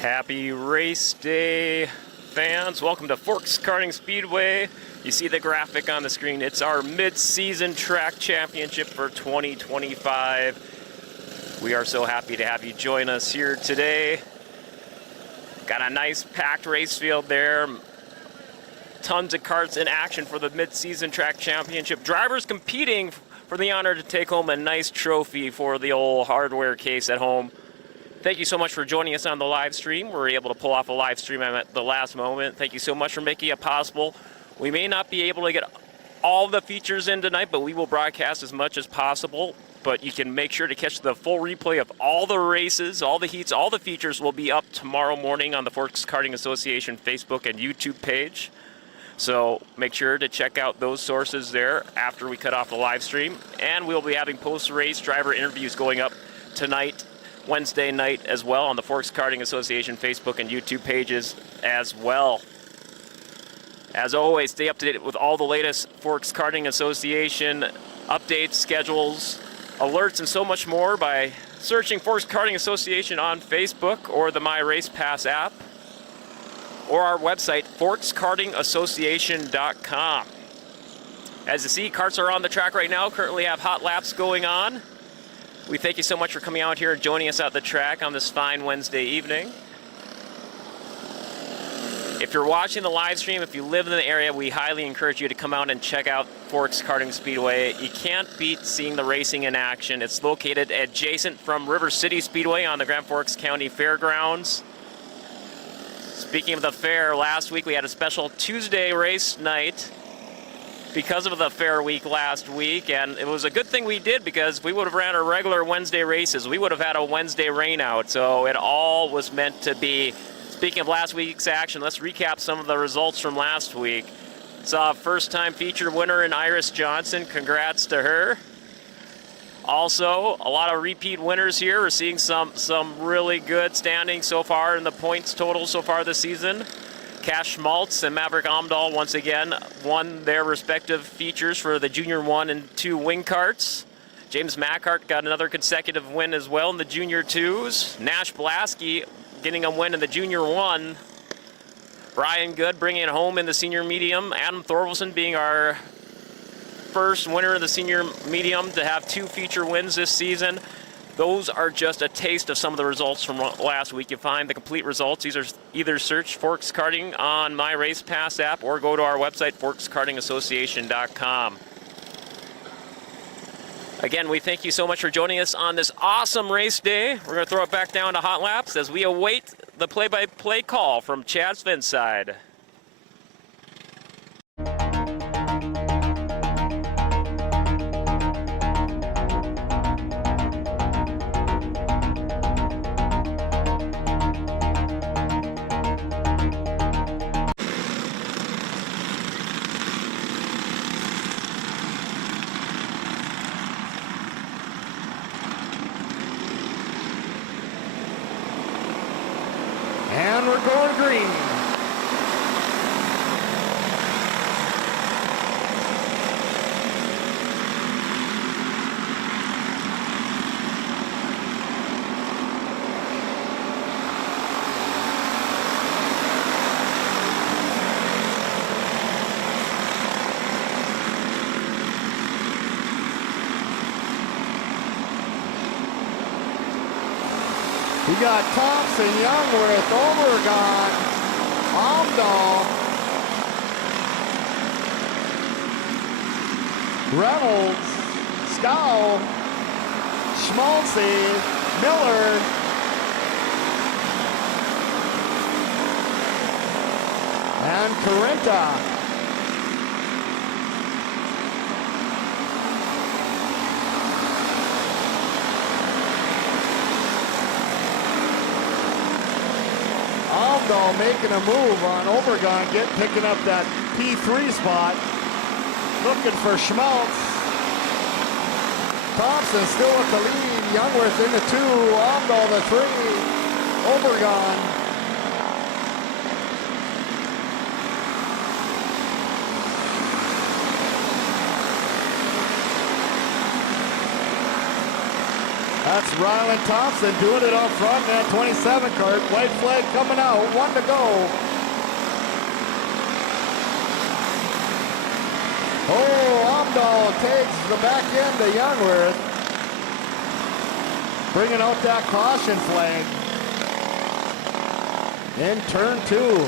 Happy race day, fans. Welcome to Forks Karting Speedway. You see the graphic on the screen. It's our mid-season track championship for 2025. We are so happy to have you join us here today. Got a nice packed race field there. Tons of karts in action for the mid-season track championship. Drivers competing for the honor to take home a nice trophy for the old hardware case at home. Thank you so much for joining us on the live stream. We were able to pull off a live stream at the last moment. Thank you so much for making it possible. We may not be able to get all the features in tonight, but we will broadcast as much as possible. But you can make sure to catch the full replay of all the races, all the heats, all the features will be up tomorrow morning on the Forks Karting Association Facebook and YouTube page. So make sure to check out those sources there after we cut off the live stream. And we'll be having post-race driver interviews going up tonight, Wednesday night as well, on the Forks Karting Association Facebook and YouTube pages as well. As always, stay up to date with all the latest Forks Karting Association updates, schedules, alerts, and so much more by searching Forks Karting Association on Facebook or the My Race Pass app, or our website, forkskartingassociation.com. As you see, karts are on the track right now, currently have hot laps going on. We thank you so much for coming out here and joining us at the track on this fine Wednesday evening. If you're watching the live stream, if you live in the area, we highly encourage you to come out and check out Forks Karting Speedway. You can't beat seeing the racing in action. It's located adjacent from River City Speedway on the Grand Forks County Fairgrounds. Speaking of the fair, last week we had a special Tuesday race night because of the fair week last week, and it was a good thing we did, because we would have ran our regular Wednesday races. We would have had a Wednesday rain out, so it all was meant to be. Speaking of last week's action, let's recap some of the results from last week. Saw a first-time feature winner in Iris Johnson. Congrats to her. Also, a lot of repeat winners here. We're seeing some really good standing so far in the points total so far this season. Cash Schmaltz and Maverick Amdahl once again won their respective features for the Junior 1 and 2 wing karts. James Mackhart got another consecutive win as well in the Junior 2s. Nash Blasky getting a win in the Junior 1. Brian Good bringing it home in the Senior Medium. Adam Thorvaldsen being our first winner of the Senior Medium to have 2 feature wins this season. Those are just a taste of some of the results from last week. You find the complete results. These are either search Forks Karting on My Race Pass app or go to our website, forkskartingassociation.com. Again, we thank you so much for joining us on this awesome race day. We're going to throw it back down to hot laps as we await the play-by-play call from Chad Svinside. And we're going green. We got Thompson, Youngworth, Overgon, Amdahl, Reynolds, Scow, Schmaltzy, Miller, and Carenta. Amdahl making a move on Overgon, picking up that P3 spot. Looking for Schmaltz. Thompson still with the lead. Youngworth in the 2, Amdahl the 3, Overgon. That's Ryland Thompson doing it up front in that 27 cart. White flag coming out, 1 to go. Oh, Amdahl takes the back end to Youngworth. Bringing out that caution flag. In turn 2.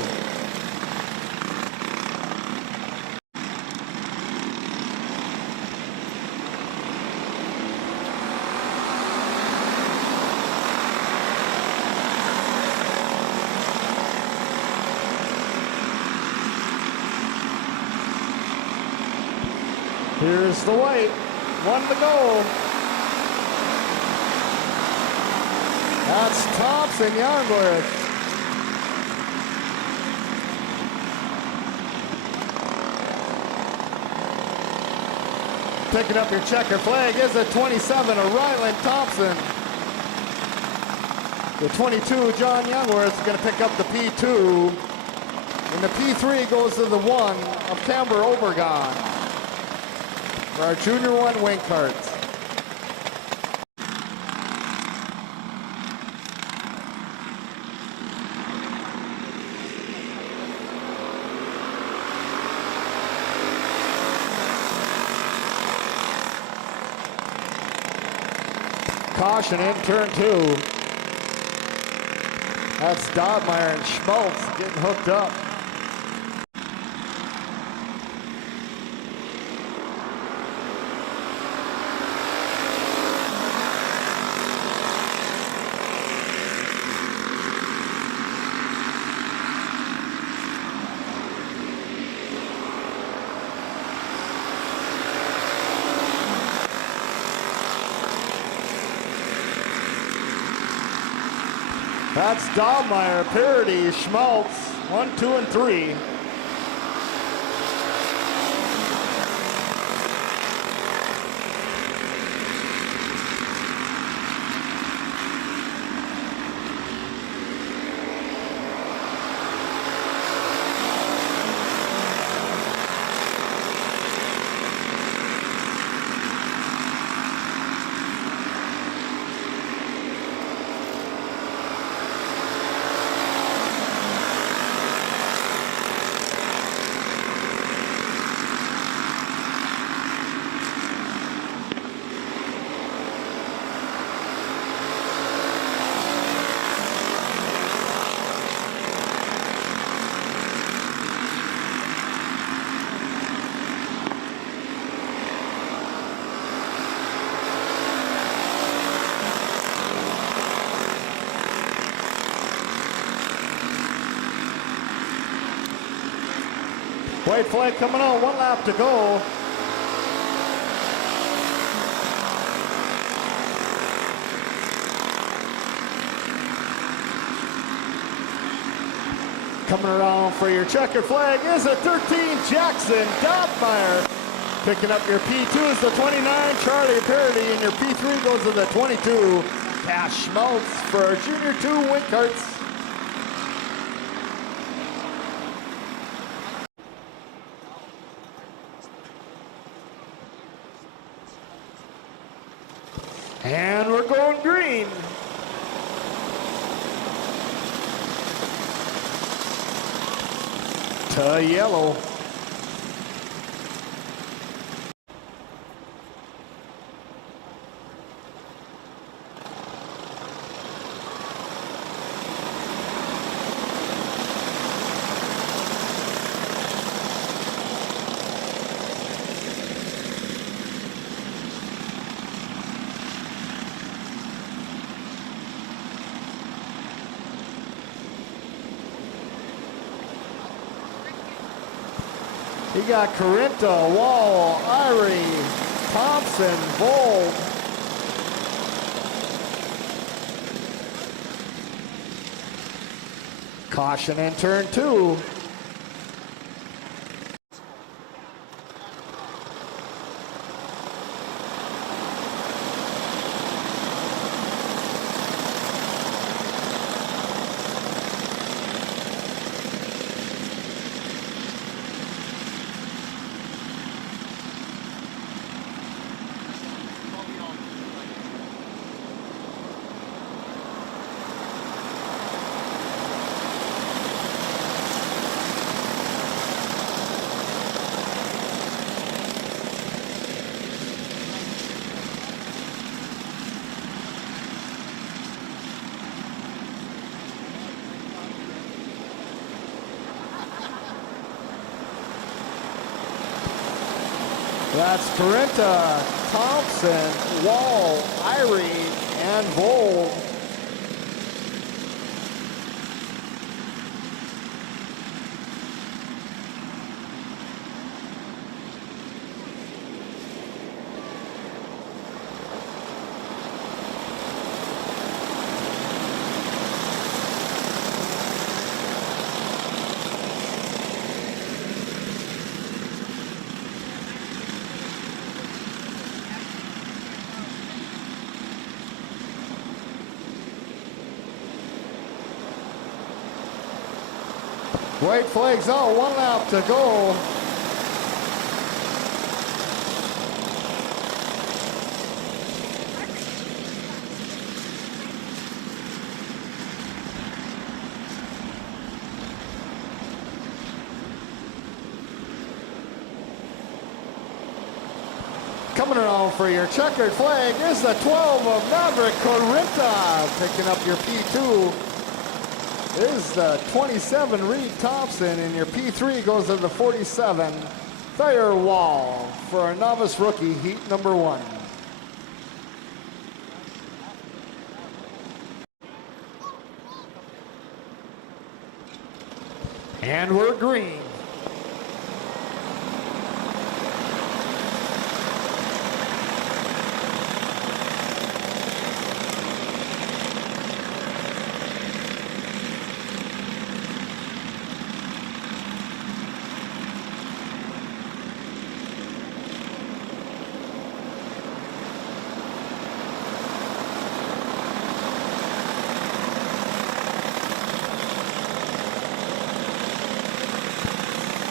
Here's the white, 1 to go. That's Thompson Youngworth. Picking up your checker flag is a 27 of Ryland Thompson. The 22, John Youngworth, is going to pick up the P2. And the P3 goes to the 1 of Camber Obergon for our Junior 1 wing carts. Caution in turn 2. That's Dodmeyer and Schmaltz getting hooked up. That's Dahlmeyer, Parody, Schmaltz, 1, 2, and 3. White flag coming on, 1 lap to go. Coming around for your checker flag is a 13, Jackson Dodmeyer. Picking up your P2 is the 29, Charlie Parody, and your P3 goes to the 22, Cash Schmaltz for our Junior 2 wing carts. And we're going green. To yellow. You got Carinta, Wall, Irie, Thompson, Vold. Caution in turn 2. That's Corinta, Thompson, Wall, Irie, and Vold. White flags out, 1 lap to go. Coming around for your checkered flag is the 12 of Maverick Corinta, picking up your P2. Is the 27 Reed Thompson, and your P3 goes to the 47 Thayer Wall for our novice rookie heat number 1. And we're green.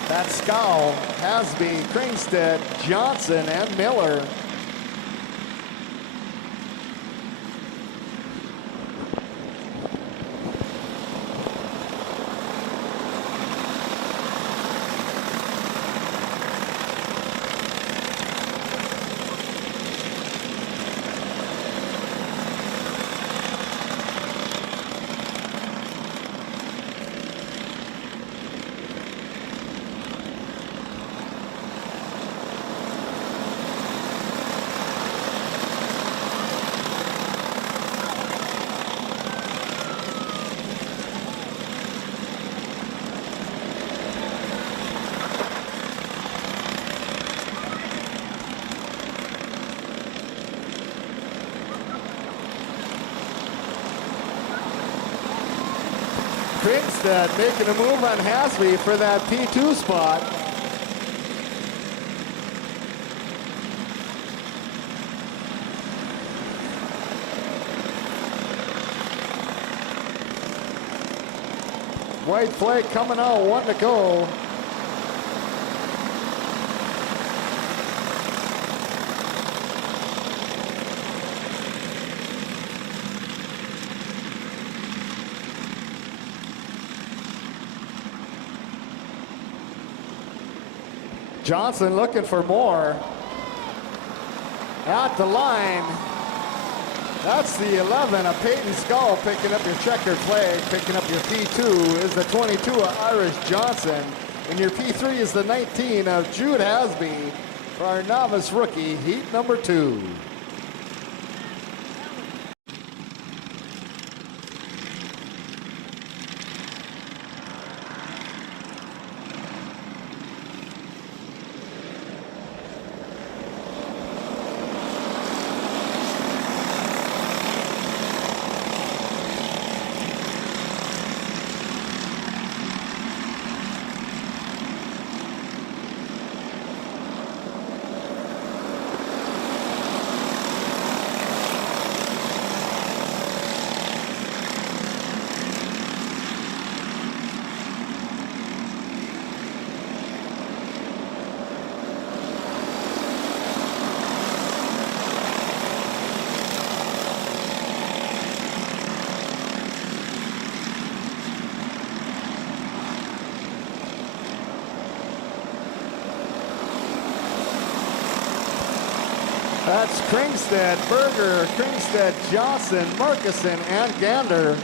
That's Scow, Hasby, Kringstead, Johnson, and Miller. Kringstead making a move on Hasby for that P2 spot. White flag coming out, 1 to go. Johnson looking for more. At the line. That's the 11 of Peyton Skull picking up your checkered flag. Picking up your P2 is the 22 of Irish Johnson. And your P3 is the 19 of Jude Hasby for our novice rookie, heat number 2. That's Kringstead, Berger, Kringstead, Johnson, Markuson, and Gander.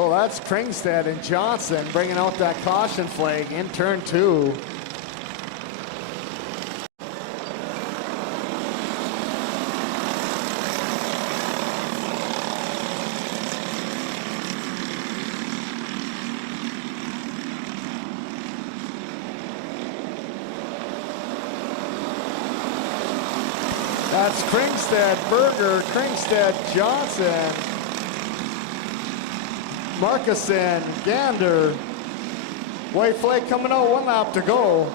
Oh, that's Kringstad and Johnson bringing out that caution flag in turn 2. That's Kringstad, Berger, Kringstad, Johnson, Markusen, Gander. White flag coming out, 1 lap to go.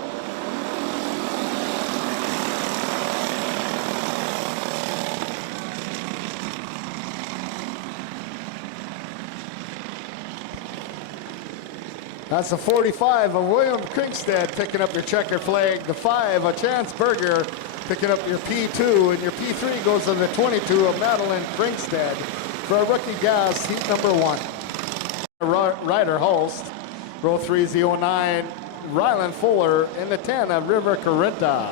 That's the 45 of William Kringstad picking up your checkered flag. The 5 of Chance Berger picking up your P2, and your P3 goes to the 22 of Madeline Kringstad for a rookie gas heat number 1. Ryder Holst, row 3 is the 09, Ryland Fuller, in the 10 of River Corinta.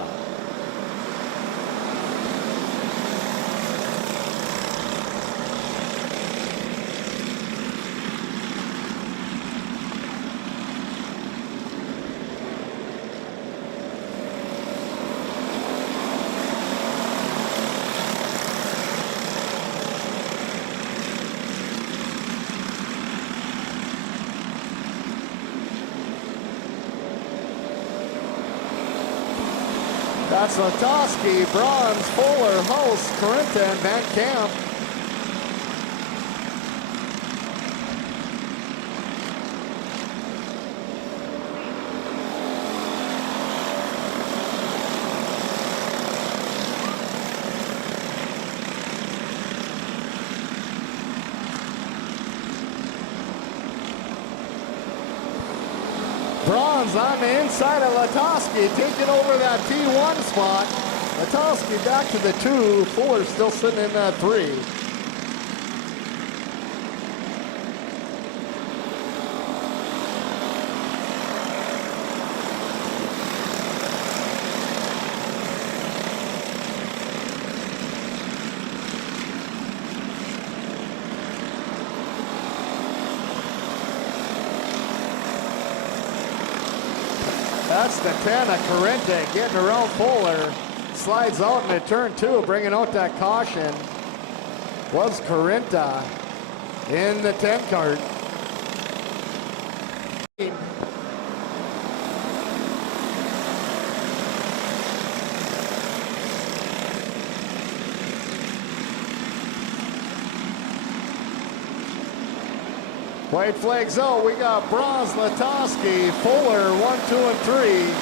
That's Latowski, Bronze, Fuller, Hulse, Corinta, and Van Camp. Bronze on the inside of Latowski, taking over that T1 spot. Latowski back to the 2, Fuller still sitting in that 3. That's the 10 of Corinta getting around Fuller. Slides out into turn 2, bringing out that caution. Was Corinta in the 10 cart. White flags out. We got Bronze, Latowski, Fuller, 1, 2, and 3.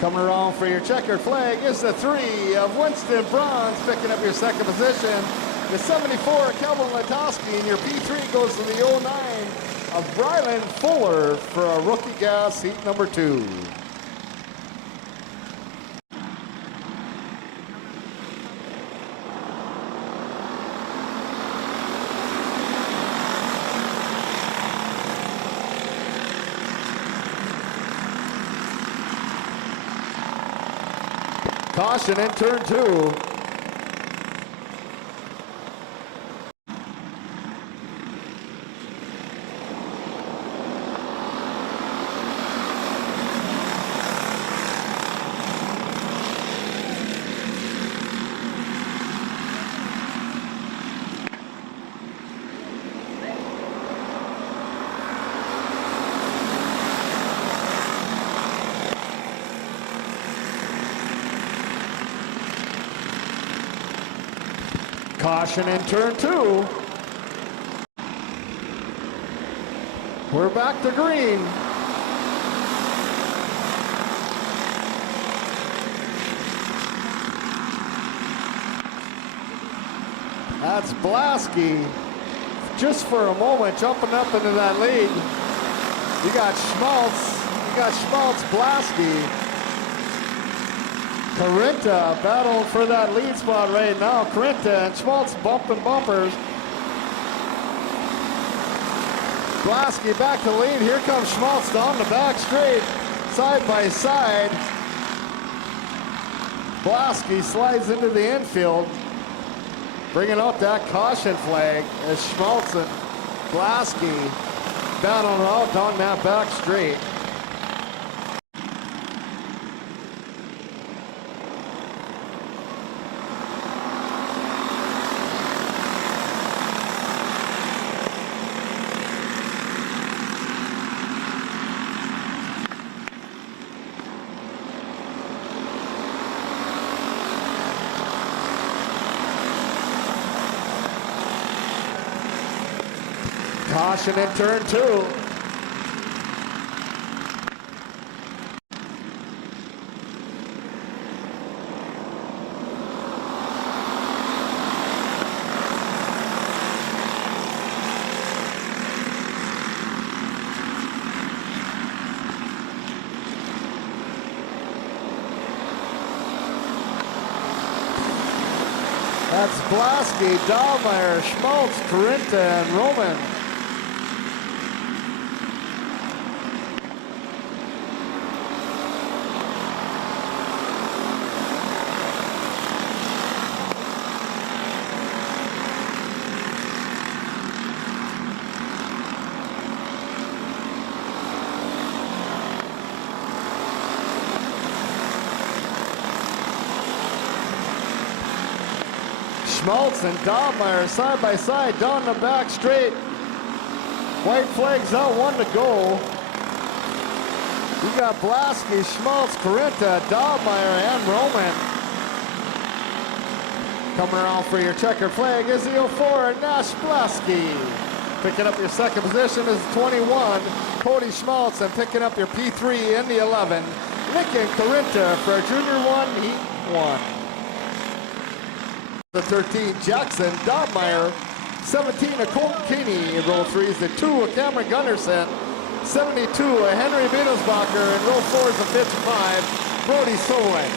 Coming around for your checkered flag is the 3 of Winston Bronze, picking up your second position. The 74, Kelvin Latowski, and your P3 goes to the 09 of Ryland Fuller for a rookie gas heat number 2. Caution in turn 2. Caution in turn 2. We're back to green. That's Blasky. Just for a moment, jumping up into that lead. You got Schmaltz, Blasky. Corinta battling for that lead spot right now. Corinta and Schmaltz bumping bumpers. Blasky back to lead. Here comes Schmaltz down the back straight, side by side. Blasky slides into the infield, bringing out that caution flag as Schmaltz and Blasky battling out down that back straight. Caution in turn 2. That's Blasky, Dahlmeyer, Schmaltz, Corinta, and Roman. Schmaltz and Dahlmeyer side by side down the back straight. White flags out, 1 to go. You got Blasky, Schmaltz, Corinta, Dahlmeyer, and Roman. Coming around for your checker flag is the 04, Nash Blasky. Picking up your second position is 21, Cody Schmaltz, and picking up your P3 in the 11, Nick Corinta for Junior 1, Heat 1. The 13, Jackson Dahlmeyer. 17, a Colt Keeney in row 3 is the 2, a Cameron Gunderson. 72, a Henry Biddensbacher. In row 4 is the 55, Brody Solon.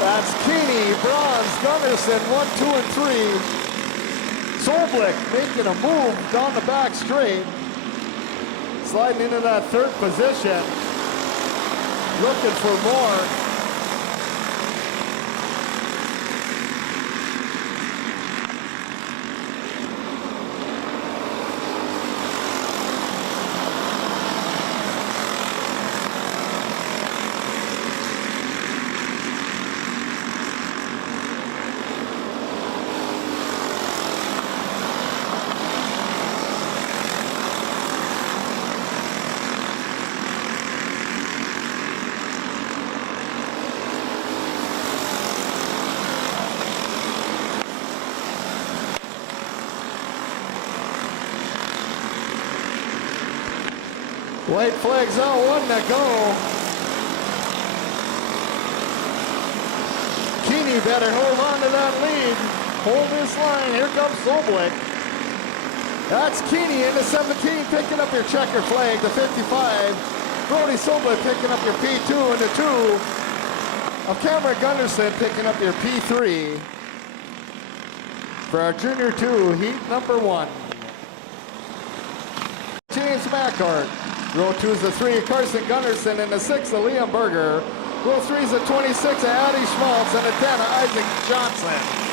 That's Keeney, Bronze, Gunderson, 1, 2, and 3. Solblick making a move down the back straight. Sliding into that third position. Looking for more. White flags out, 1 to go. Keeney better hold on to that lead. Hold this line, here comes Solblick. That's Keeney in the 17, picking up your checker flag, the 55. Brody Solblick picking up your P2 and the 2 of Cameron Gunderson picking up your P3 for our Junior 2, heat number 1. James Mackart. Row 2 is the 3, Carson Gunderson, and the 6, Liam Berger. Row 3 is the 26, Addy Schmaltz, and the 10, Isaac Johnson.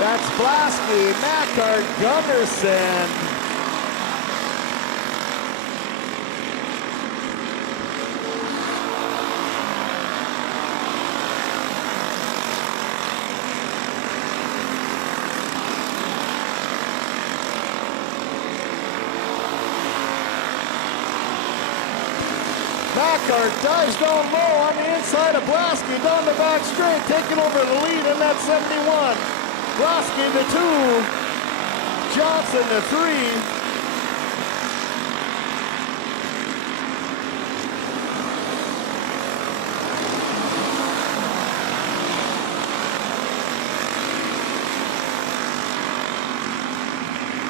That's Blasky, Mackart, Gunderson. Mackart dives down low on the inside of Blasky, down the back straight, taking over the lead in that 71. Blasky the 2, Johnson to 3.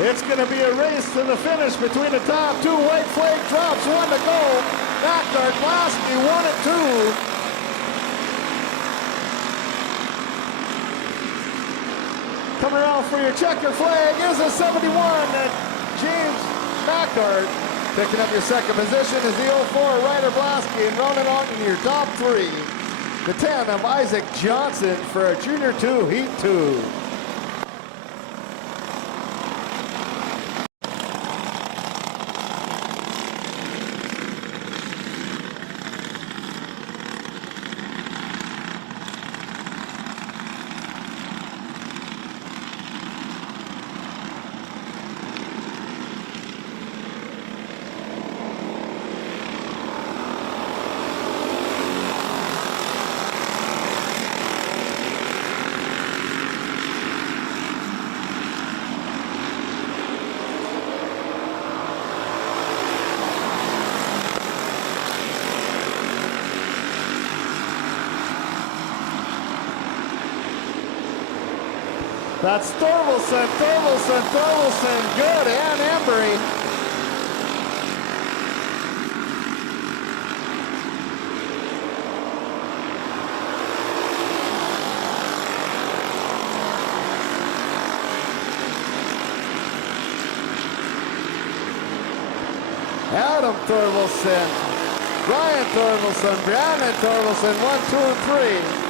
It's going to be a race to the finish between the top two. White flag drops, 1 to go. Backyard Lasky 1 and 2. Coming around for your checker flag is a 71. James Backyard. Picking up your second position is the 04 Ryder Blasky, and rounding on in your top 3. The 10 of Isaac Johnson for a Junior 2 Heat 2. That's Thorvaldsen, good, and Embry. Adam Thorvaldsen, Ryan Thorvaldsen, Brandon Thorvaldsen, 1, 2, and 3.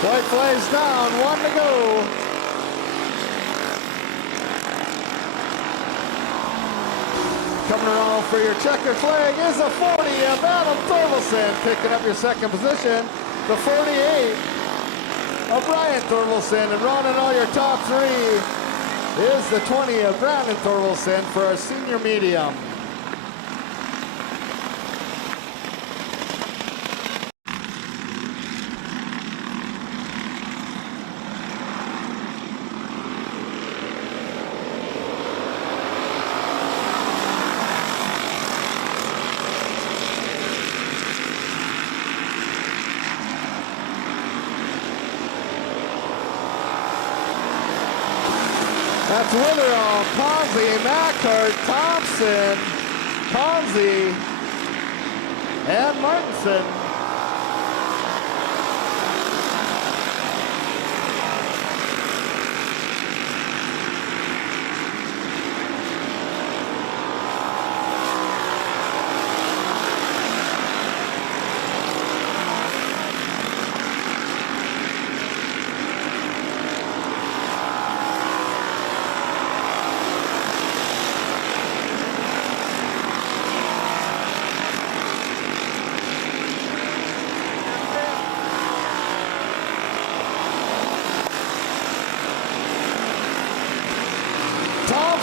White flags down, 1 to go. Coming around for your checker flag is a 40 of Adam Thorvaldsen. Picking up your second position, the 48 of Brian Thorvaldsen. And rounding all your top 3 is the 20 of Brandon Thorvaldsen for our senior medium. That's Witherall, Ponzi, Mackhart, Thompson, Ponzi, and Martinson.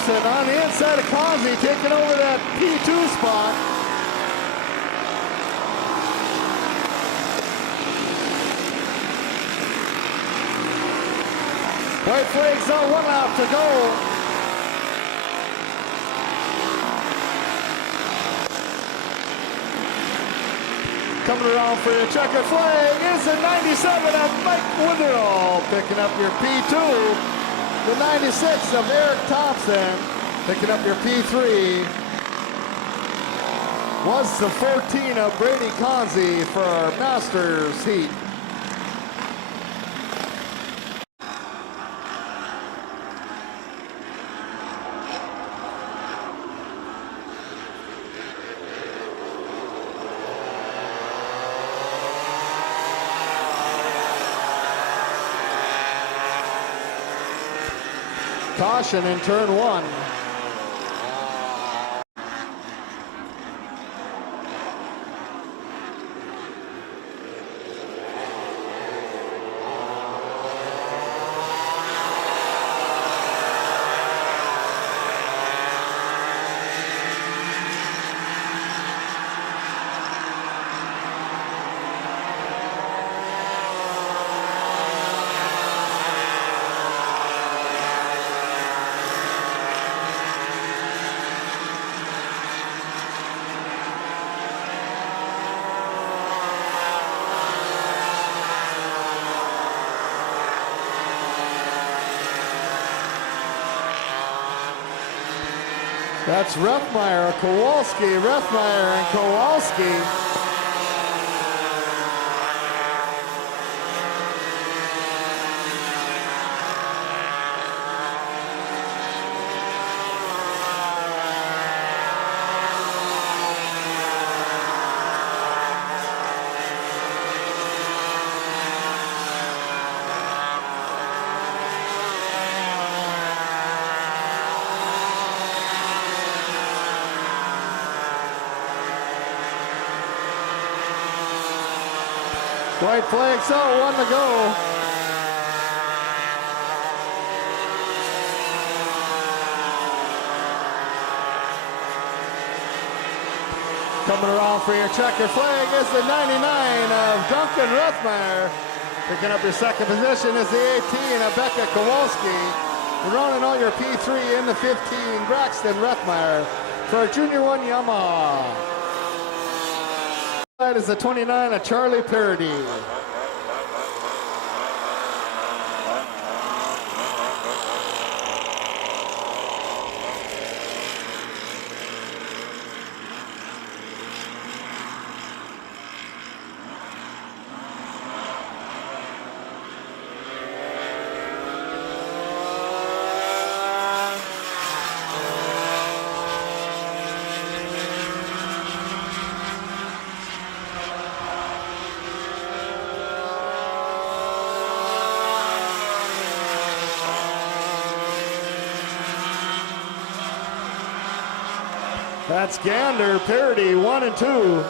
On the inside of Causey, taking over that P2 spot. White flags on, 1 lap to go. Coming around for your checkered flag is the 97 of Mike Witherall, picking up your P2. The 96 of Eric Thompson, picking up your P3, was the 14 of Brady Conzi for our Masters heat. Caution in turn 1. That's Rethmeyer, Kowalski, Rethmeyer, and Kowalski. White flag, so 1 to go. Coming around for your checker flag is the 99 of Duncan Rethmeyer. Picking up your second position is the 18 of Becca Kowalski. Running all your P3 in the 15, Braxton Rethmeyer for Junior 1 Yamaha. That is the 29 of Charlie Parody. That's Gander, Parody, 1 and 2.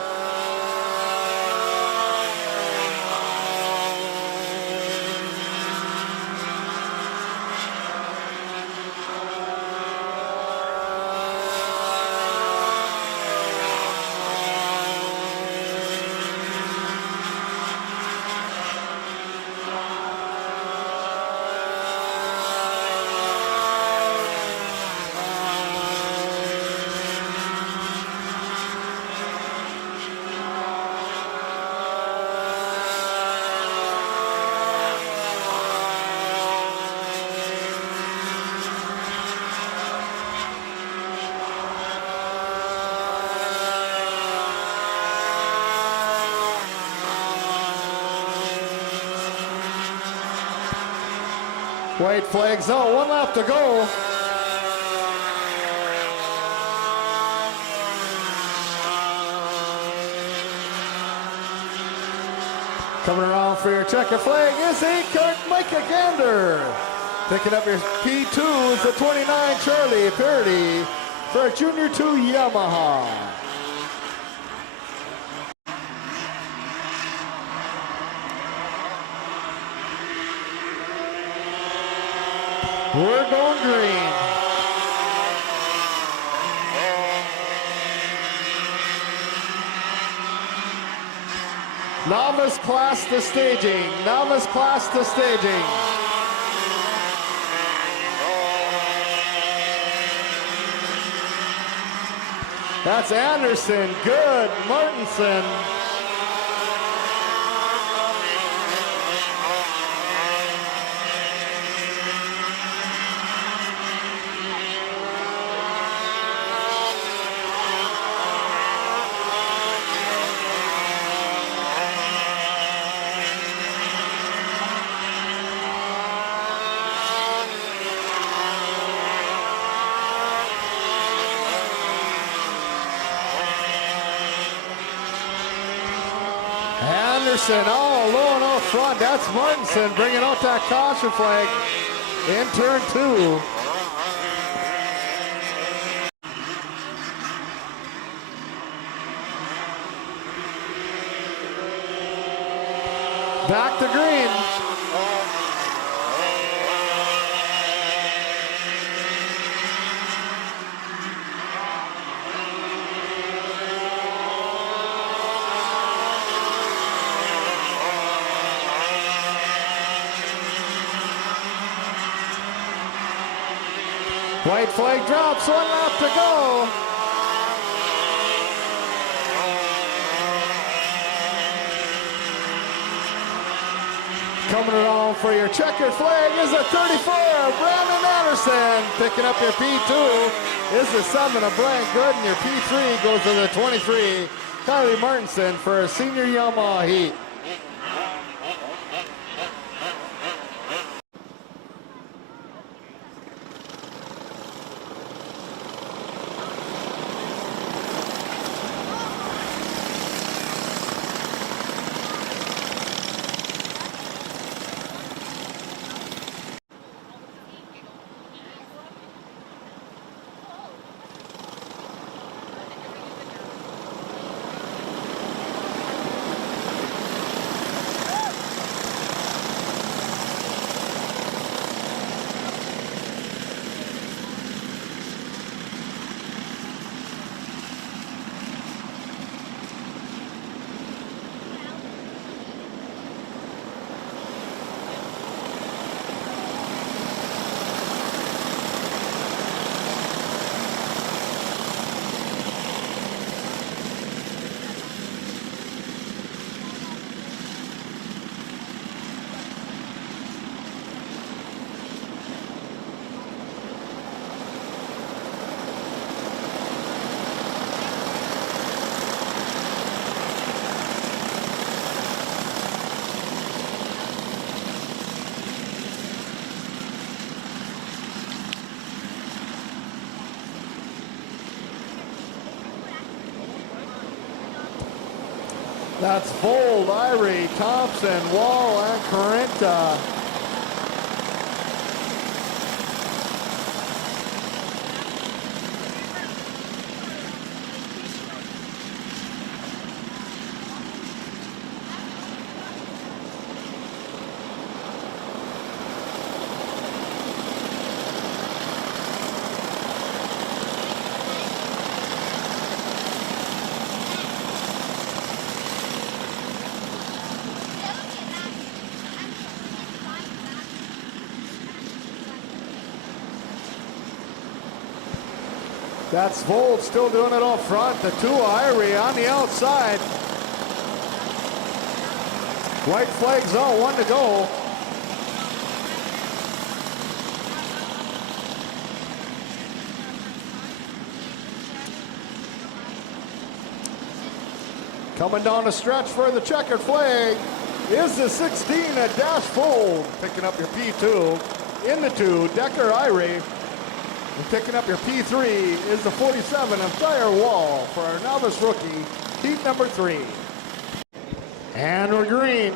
White flags out, 1 lap to go. Coming around for your checker flag is Micah Gander. Picking up your P2 is the 29 Charlie Parody for a Junior 2 Yamaha. We're going green. Novice class to staging. Novice class to staging. That's Anderson. Good. Martinson. Anderson, oh, low and out front. That's Martinson bringing out that caution flag in turn 2. Back to green. White flag drops, 1 lap to go. Coming along for your checkered flag is a 34, Brandon Anderson. Picking up your P2 is the 7 of Brian Good, and your P3 goes to the 23, Kylie Martinson, for a senior Yamaha heat. That's Fold, Irie, Thompson, Wall, and Carenta. That's Vold still doing it up front. The 2 Irie on the outside. White flags out, 1 to go. Coming down the stretch for the checkered flag is the 16 at Dash Fold. Picking up your P2 in the 2, Decker Irie. And picking up your P3 is the 47 of Dyer Wall for our novice rookie, heat number 3. And we're green.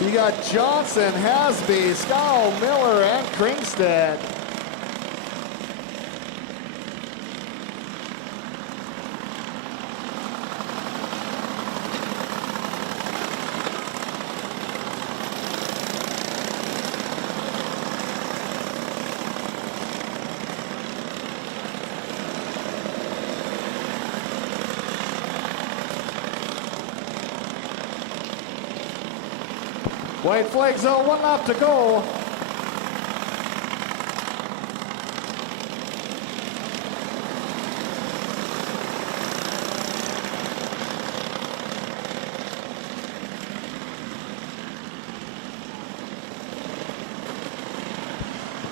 You got Johnson, Hasby, Scow, Miller, and Kringstead. White flags out, 1 lap to go.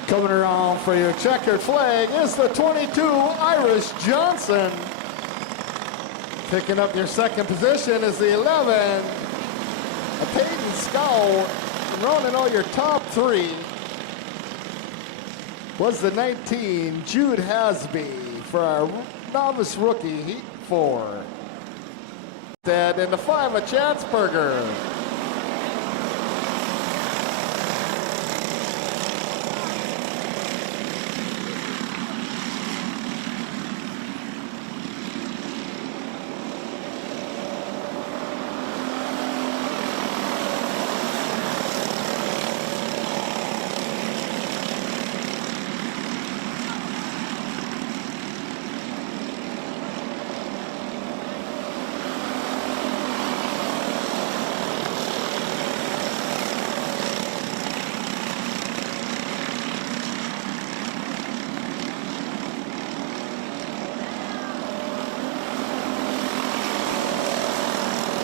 Coming around for your checkered flag is the 22, Irish Johnson. Picking up your second position is the 11, Peyton Scow. Running all your top 3 was the 19, Jude Hasby for our novice rookie, Heat 4. And the 5, a Chancellor.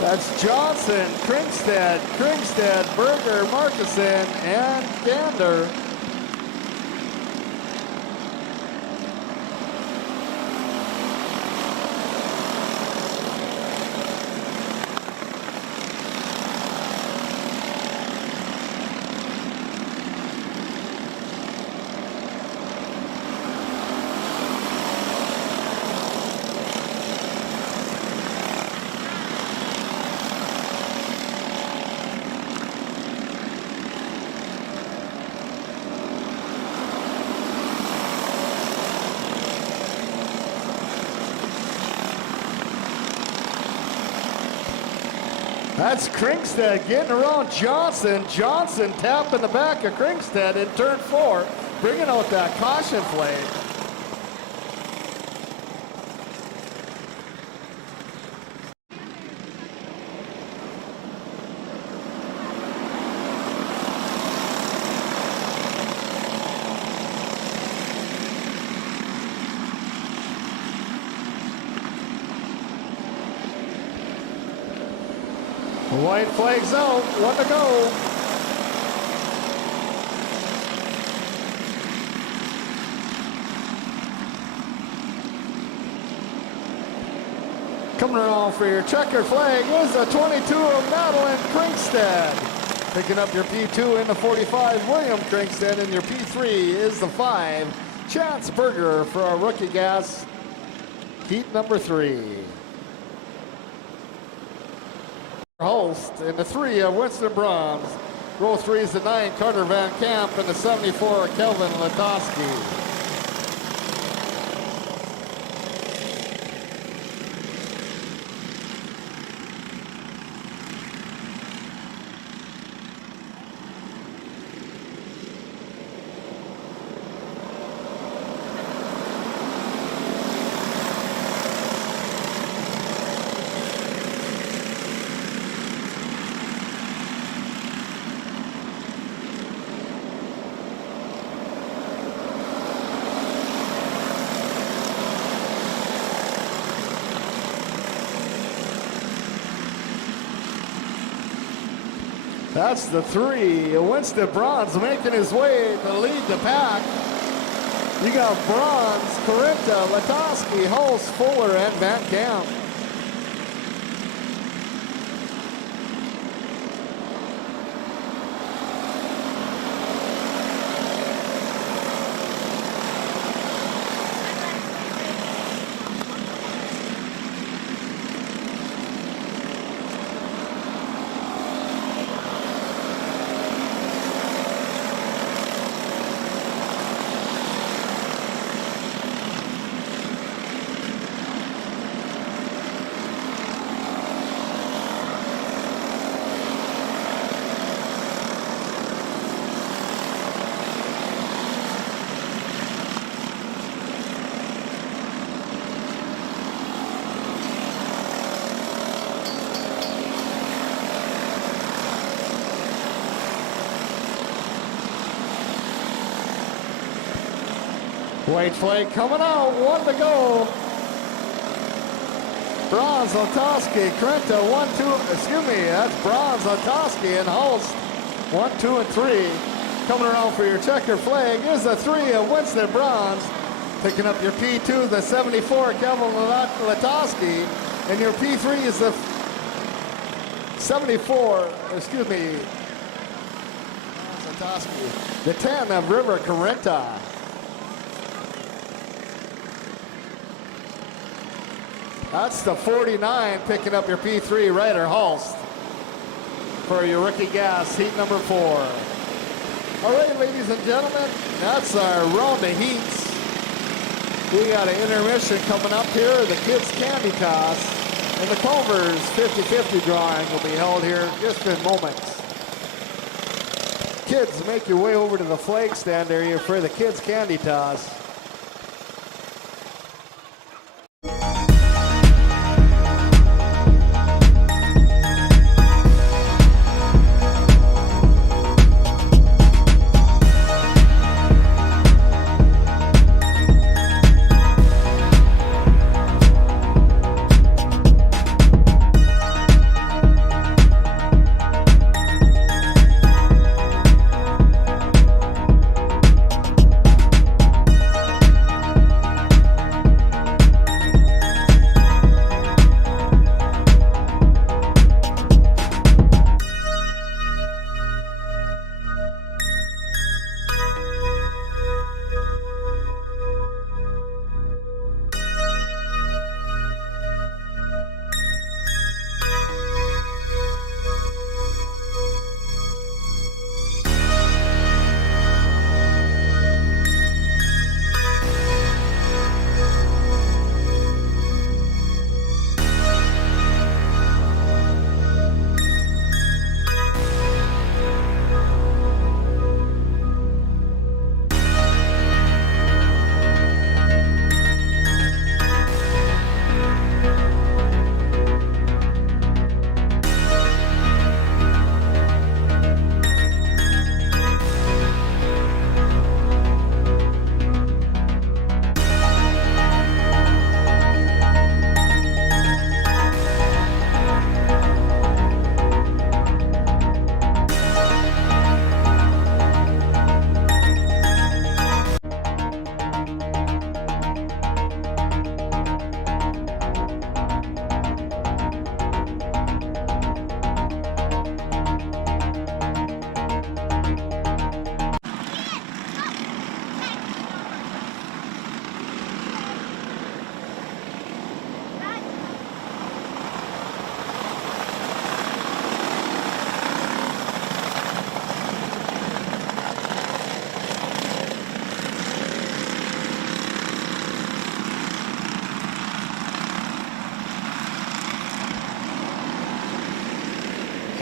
That's Johnson, Kringstad, Berger, Markusen, and Gander. That's Kringstad getting around Johnson. Johnson tapping the back of Kringstad in turn 4, bringing out that caution flag. White flags out, 1 to go. Coming around for your checkered flag is the 22 of Madeline Kringstad. Picking up your P2 in the 45, William Kringstad, and your P3 is the 5, Chance Berger for our rookie gas, heat number 3. Holst in the 3 of Winston Brahms. Row 3 is the 9, Carter Van Camp, and the 74, Kelvin Latowski. That's the 3. Winston Bronze making his way to lead the pack. You got Bronze, Corinta, Latowski, Hulse, Fuller, and Van Camp. White flag coming out, 1 to go. Bronze, Latoski, Krenta, 1, 2, excuse me, that's Bronze, Latoski, and Hulst, 1, 2, and 3. Coming around for your checker flag is the 3 of Winston Bronze. Picking up your P2, the 74, Kevin Latoski, and your P3 is the 74, excuse me, Latoski, the 10 of River Krenta. That's the 49 picking up your P3, Ryder Hulst, for your rookie gas, heat number 4. All right, ladies and gentlemen, that's our round of heats. We got an intermission coming up here, the kids' candy toss, and the Culvers 50-50 drawing will be held here just in moments. Kids, make your way over to the flag stand area for the kids' candy toss.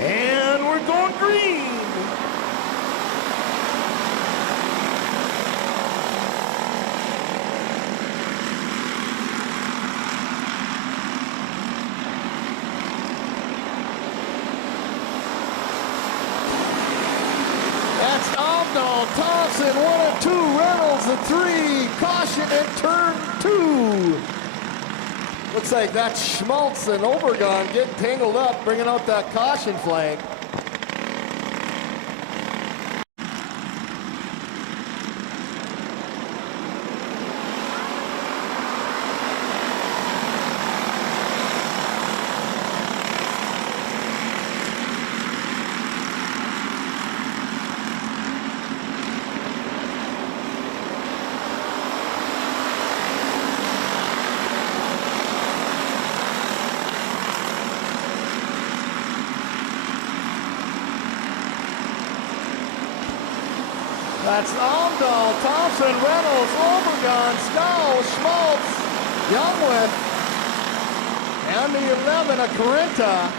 And we're going green. That's Omdahl, Thompson, 1 and 2, Reynolds, the 3, caution in turn 2. Looks like that's Schmaltz and Obergon getting tangled up, bringing out that caution flag. That's Omdahl, Thompson, Reynolds, Obergon, Stow, Schmaltz, Youngwith, and the 11 of Corinta.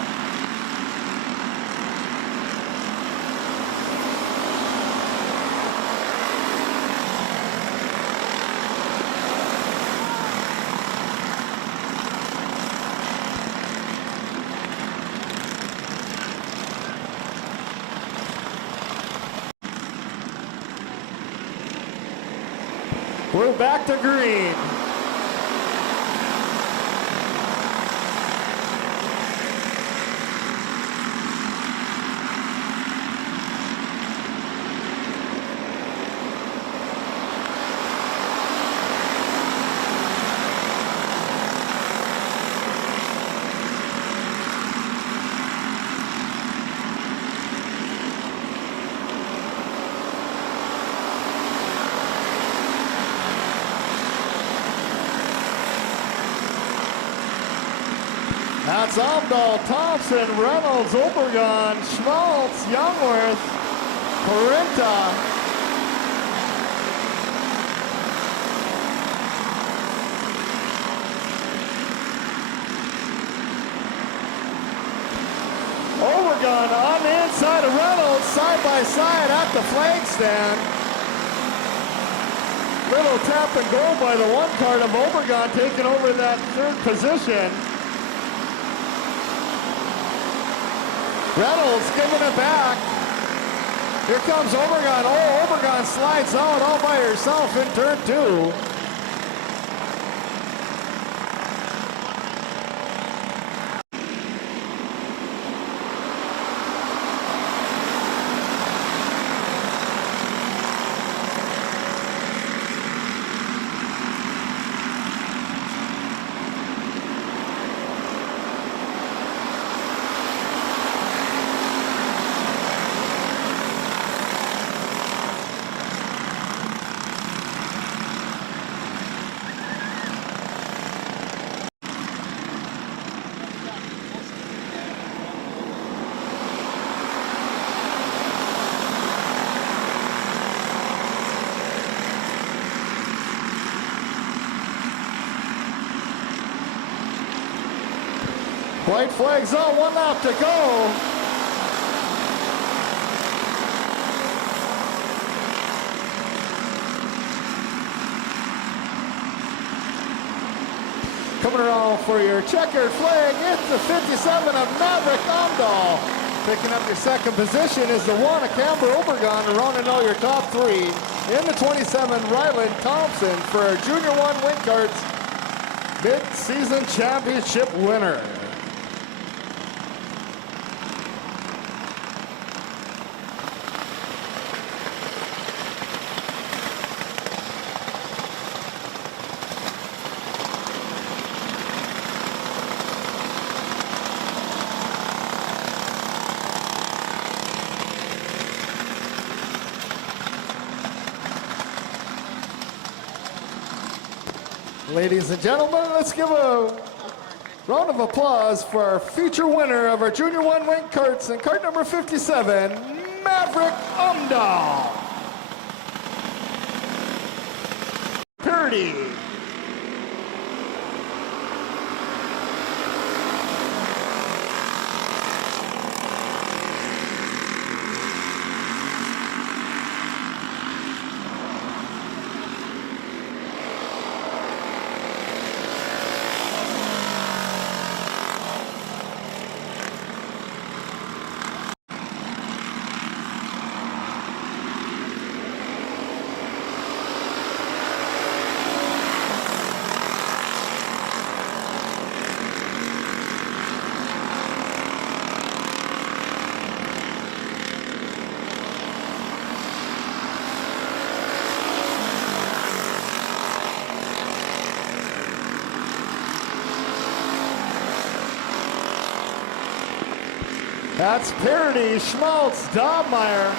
We're back to green. That's Omdahl, Thompson, Reynolds, Obregon, Schmaltz, Youngworth, Corinta. Obregon on the inside of Reynolds, side by side at the flag stand. Little tap and go by the one card of Obregon taking over that third position. Reynolds giving it back. Here comes Obregon. Oh, Obregon slides out all by herself in turn 2. White flags on, 1 lap to go. Coming around for your checkered flag, it's the 57 of Maverick Omdahl. Picking up your second position is the 1 of Camber Obregon, and rounding out your top 3 in the 27, Ryland Thompson for our Junior 1 Wing Karts Mid-Season Championship winner. Ladies and gentlemen, let's give a round of applause for our future winner of our Junior 1 Wing Karts and kart number 57, Maverick Omdahl. Purdy. That's Parody, Schmaltz, Dobmeyer.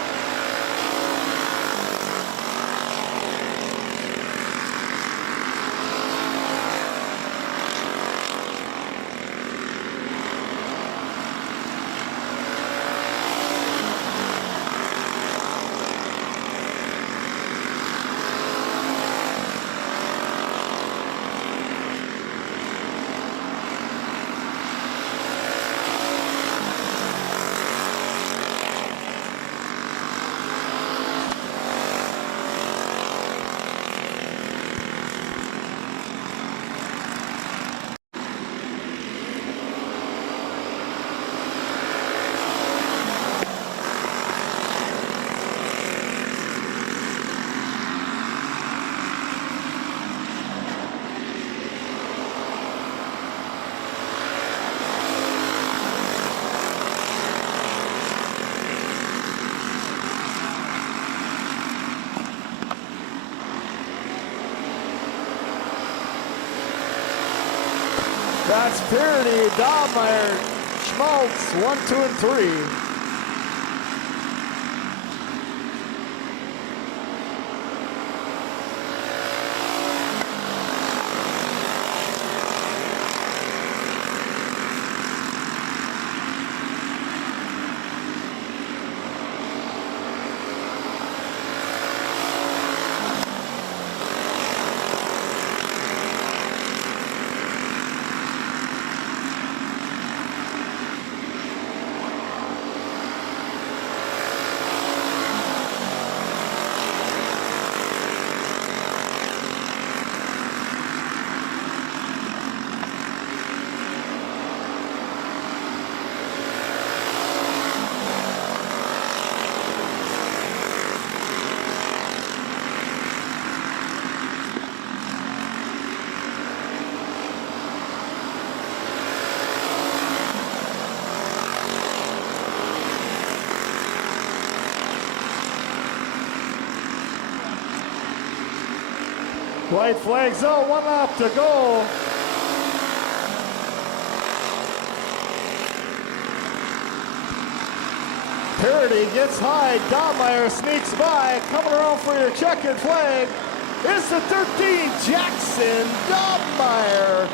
That's Parody, Dobmeyer, Schmaltz, 1, 2, and 3. White flags out, 1 lap to go. Parody gets high, Dobmeyer sneaks by. Coming around for your checkered flag is the 13, Jackson Dobmeyer.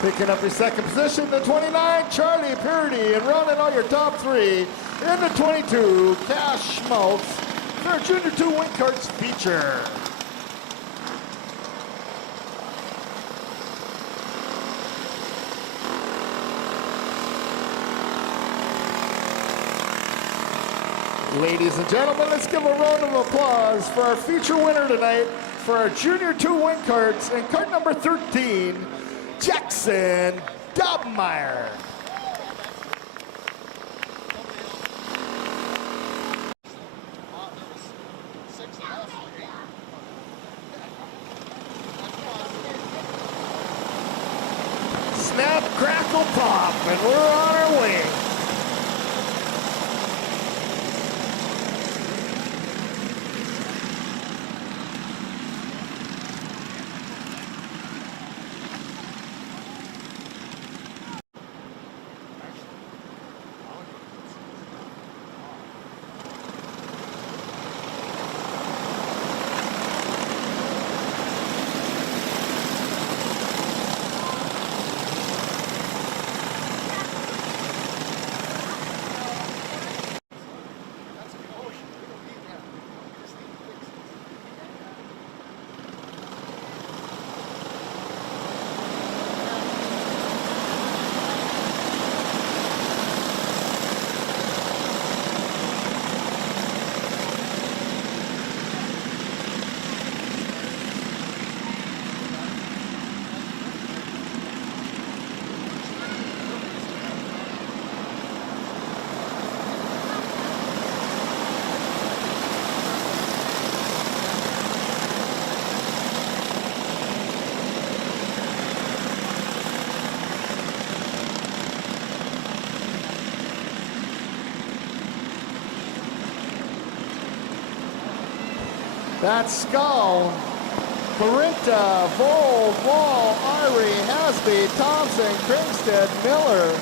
Picking up your second position, the 29, Charlie Parody. And rounding out your top 3 in the 22, Cash Schmaltz for our Junior 2 Wing Karts feature. Ladies and gentlemen, let's give a round of applause for our feature winner tonight for our Junior 2 Wing Karts and kart number 13, Jackson Dobmeyer. Snap, crackle, pop, and we're on our way. That's Skull, Corinta, Vold, Wall, Irie, Hasby, Thompson, Kringstead, Miller.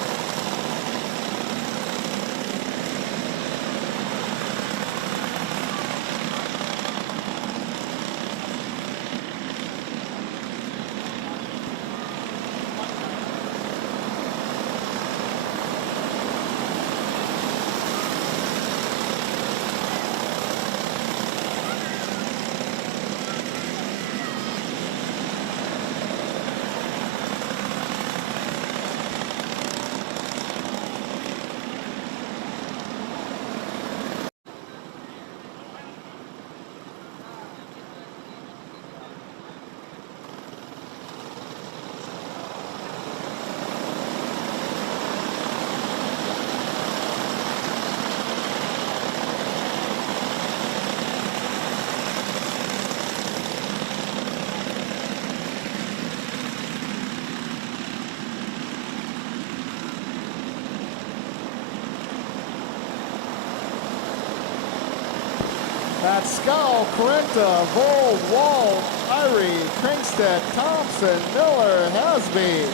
That's Skull, Corinta, Vold, Wall, Irie, Kringstead, Thompson, Miller, Hasby.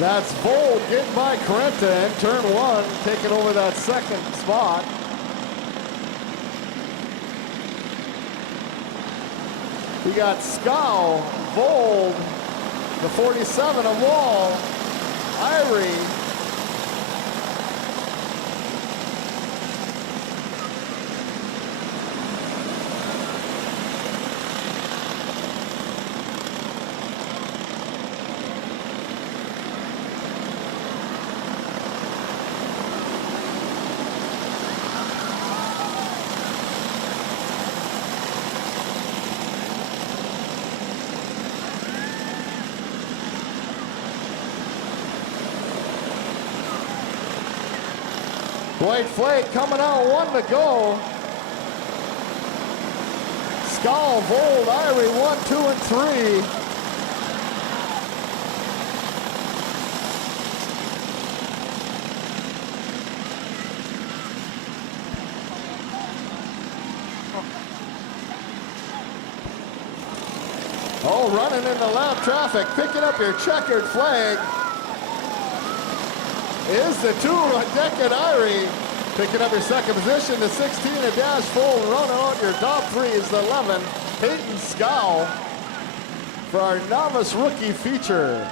That's Vold getting by Carenta in turn one, taking over that second spot. We got Scow, Vold, the 47 of Wall, Irie. White flag coming out, one to go. Skull, Vold, Irie, 1, 2, and 3. Oh, running into lap traffic, picking up your checkered flag is the 2-decade Irie. Picking up your second position, the 16 of Dash Full. Running out your top three is the 11, Peyton Scow, for our novice rookie feature.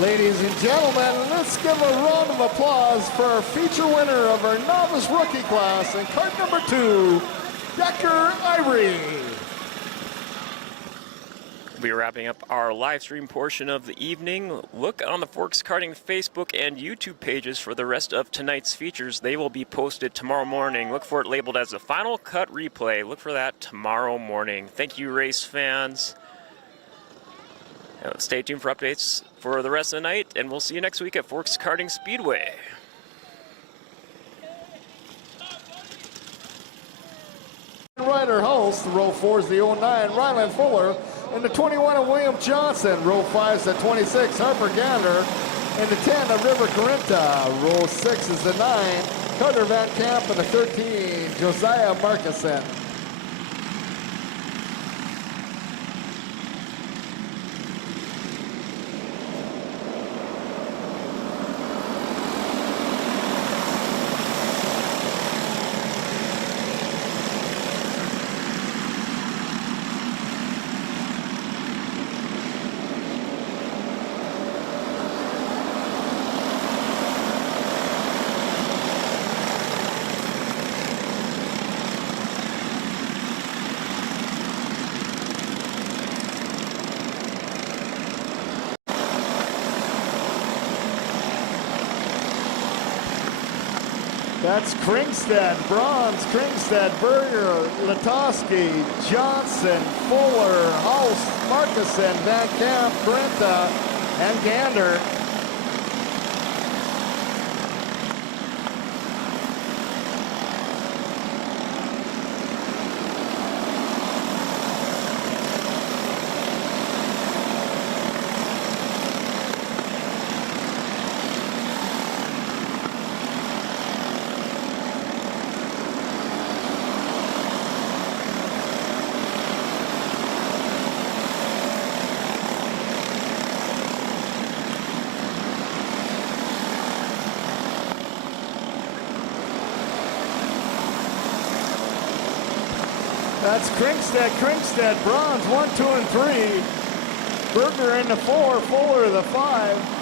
Ladies and gentlemen, let's give a round of applause for our feature winner of our novice rookie class in kart number 2, Decker Irie. We'll be wrapping up our live stream portion of the evening. Look on the Forks Karting Facebook and YouTube pages for the rest of tonight's features. They will be posted tomorrow morning. Look for it labeled as the Final Cut Replay. Look for that tomorrow morning. Thank you, race fans. Stay tuned for updates for the rest of the night, and we'll see you next week at Forks Karting Speedway. Ryder host, row 4 is the 09, Ryland Fuller, and the 21 of William Johnson. Row 5 is the 26, Harper Gander, and the 10 of River Carenta. Row 6 is the 9, Carter Van Camp, and the 13, Josiah Markison. That's Kringstead, Bronze, Kringstead, Berger, Latowski, Johnson, Fuller, House, Markison, Van Camp, Brenta, and Gander. That's Kringstead, Bronze, 1, 2, and 3. Berger in the 4, Fuller the 5.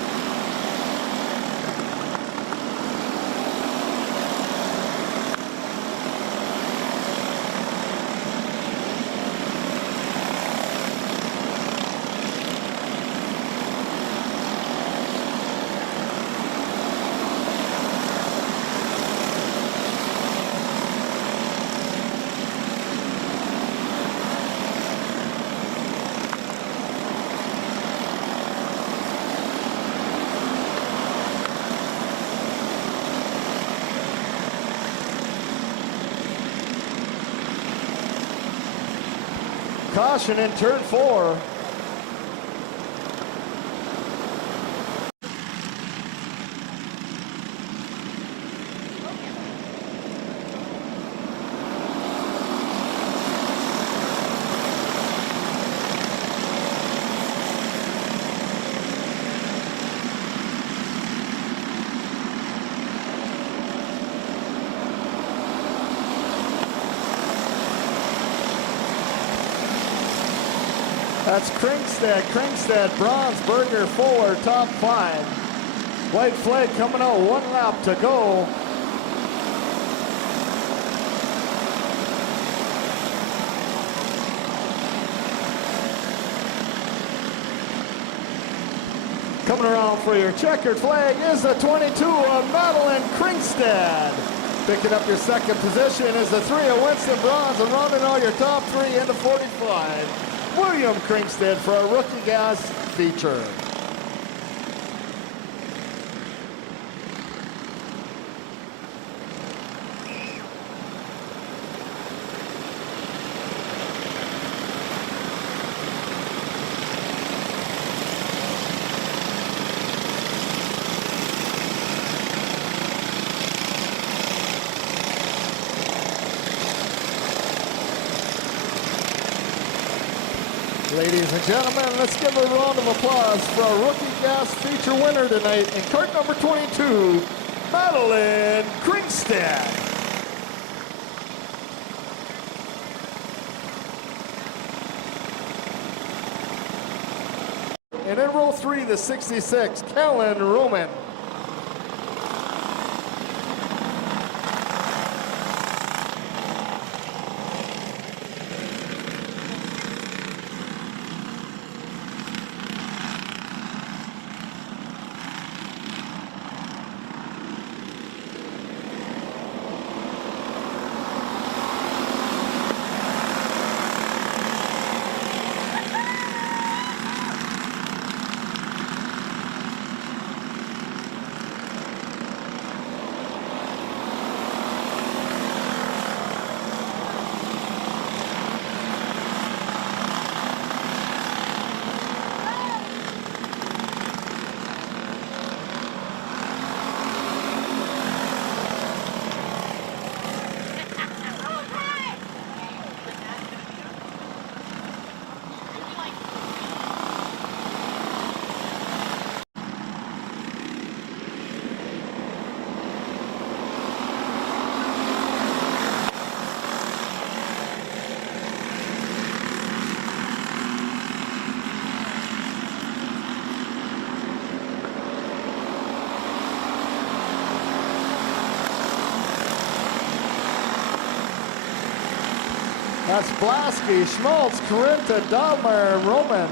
Caution in turn 4. That's Kringstad, Bronsberger, Fuller, top 5. White flag coming out, 1 lap to go. Coming around for your checkered flag is the 22 of Madeline Kringstad. Picking up your second position is the 3 of Winston Bronze, and rounding all your top 3 into 45. William Kringstad for a rookie gas feature. Ladies and gentlemen, let's give a round of applause for our rookie gas feature winner tonight in cart number 22, Madeline Kringstad. And in row 3, the 66, Kellen Roman. That's Blasky, Schmaltz, Corinta, Dahlmeyer, and Roman.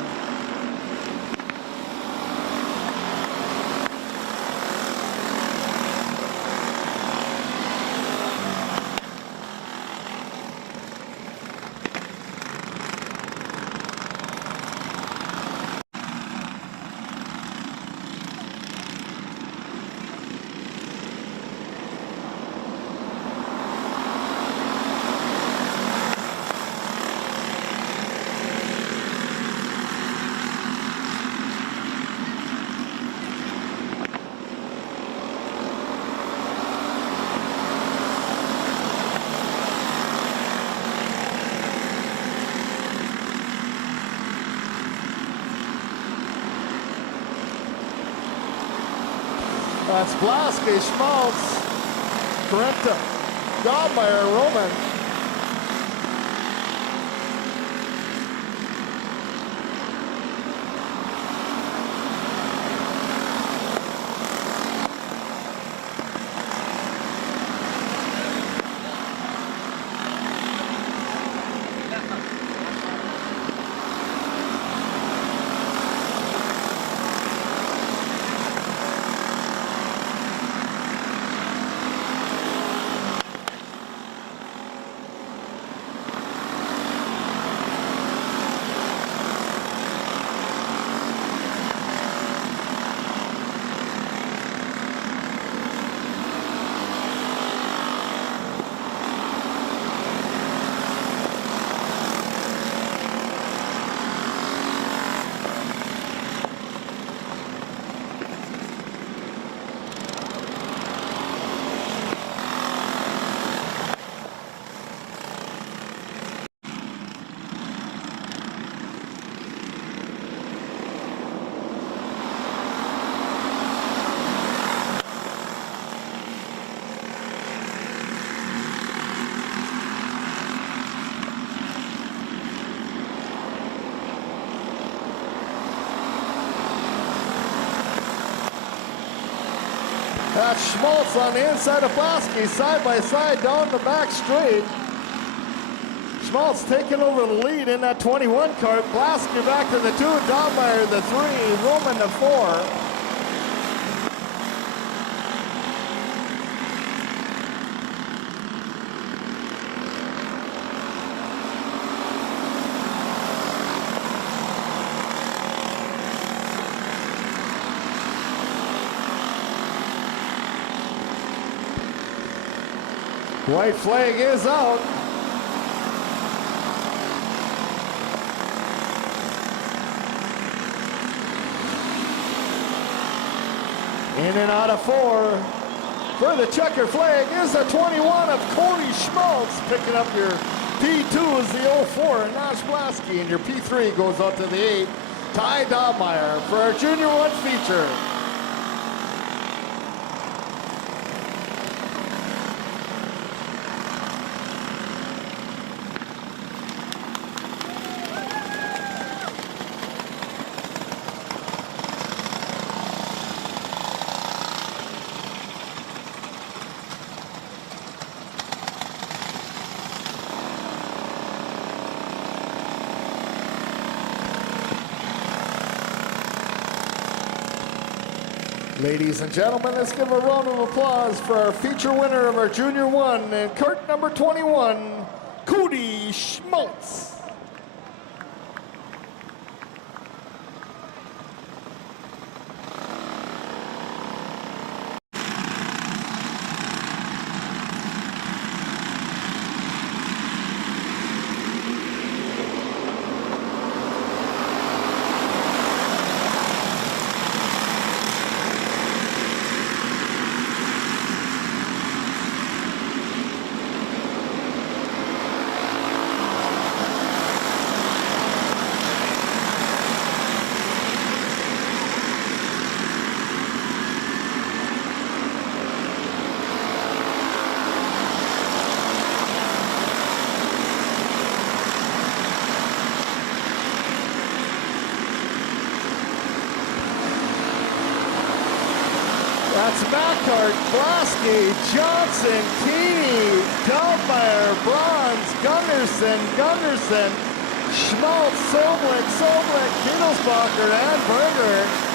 That's Blasky, Schmaltz, Corinta, Dahlmeyer, Roman. That's Schmaltz on the inside of Blasky, side by side down the back straight. Schmaltz taking over the lead in that 21 cart. Blasky back to the 2, Dobmeyer the 3, Roman the 4. White flag is out. In and out of 4. For the checker flag is the 21 of Corey Schmaltz. Picking up your P2 is the 04, Nash Blasky, and your P3 goes out to the 8, Ty Dobmeyer for our Junior 1 feature. Ladies and gentlemen, let's give a round of applause for our feature winner of our Junior 1 and cart number 21, Cody Schmaltz. That's Macart, Blasky, Johnson, Keeney, Delmeyer, Bronze, Gunderson, Schmaltz, Soblik, Kittelsbacher, and Berger.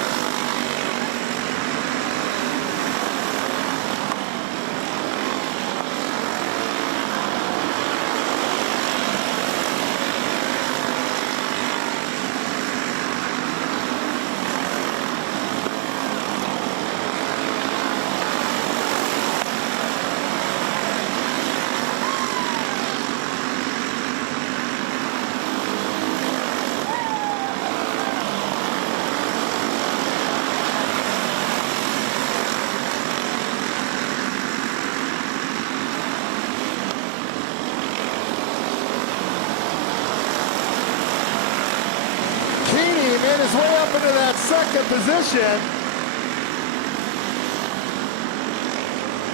Made his way up into that second position.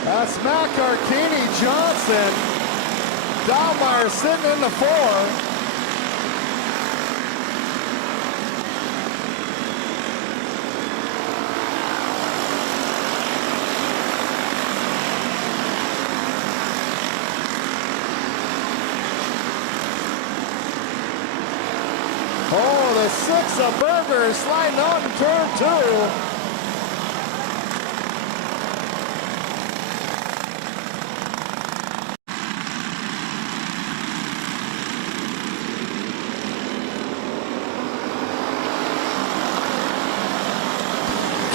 That's Macart, Keeney, Johnson. Dalmeyer sitting in the 4. Oh, the 6 of Berger is sliding on to turn 2.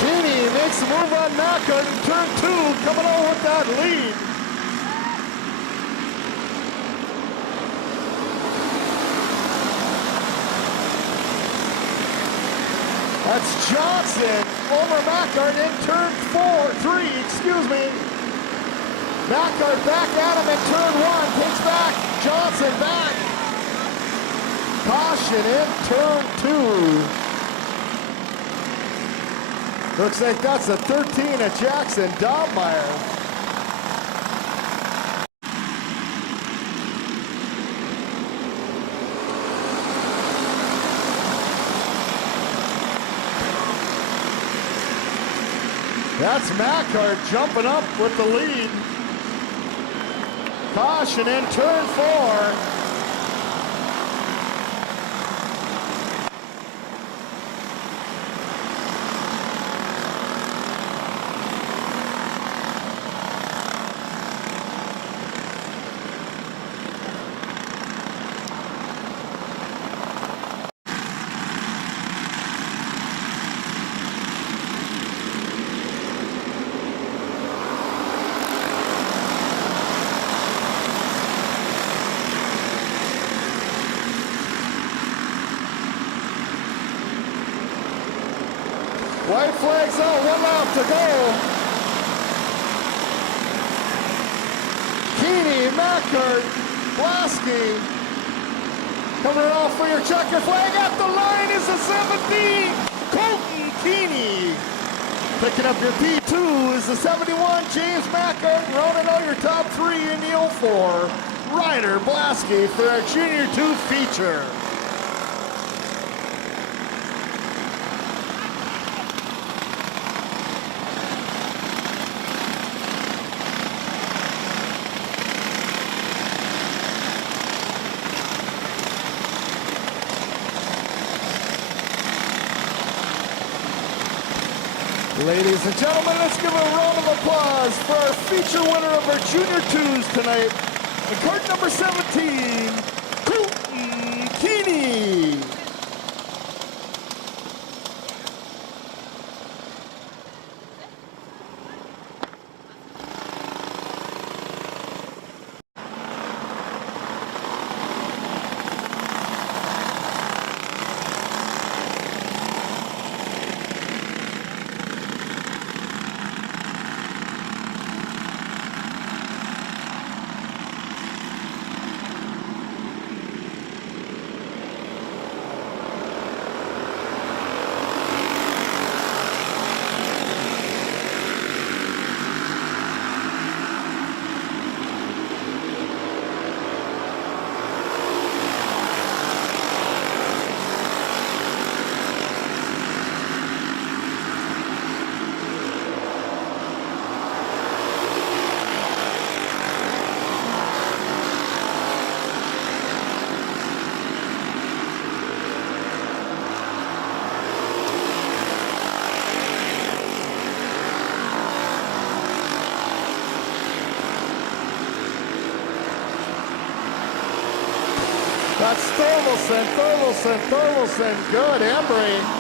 Keeney makes a move on Macart in turn 2, coming on with that lead. That's Johnson over Macart in turn 3, excuse me. Macart back at him in turn 1, takes back, Johnson back. Caution in turn 2. Looks like that's a 13 of Jackson Dobmeyer. That's Mackart jumping up with the lead. Caution in turn 4. White flags out, 1 lap to go. Keeney, Mackart, Blasky. Coming off for your checker flag at the line is the 17, Colton Keeney. Picking up your P2 is the 71, James Mackart. Rounding out your top 3 in the 04, Ryder Blasky for our Junior 2 feature. Ladies and gentlemen, let's give a round of applause for our feature winner of our Junior 2s tonight, in cart number 17, Colton Keeney. That's Thorvaldsen, good, Embry.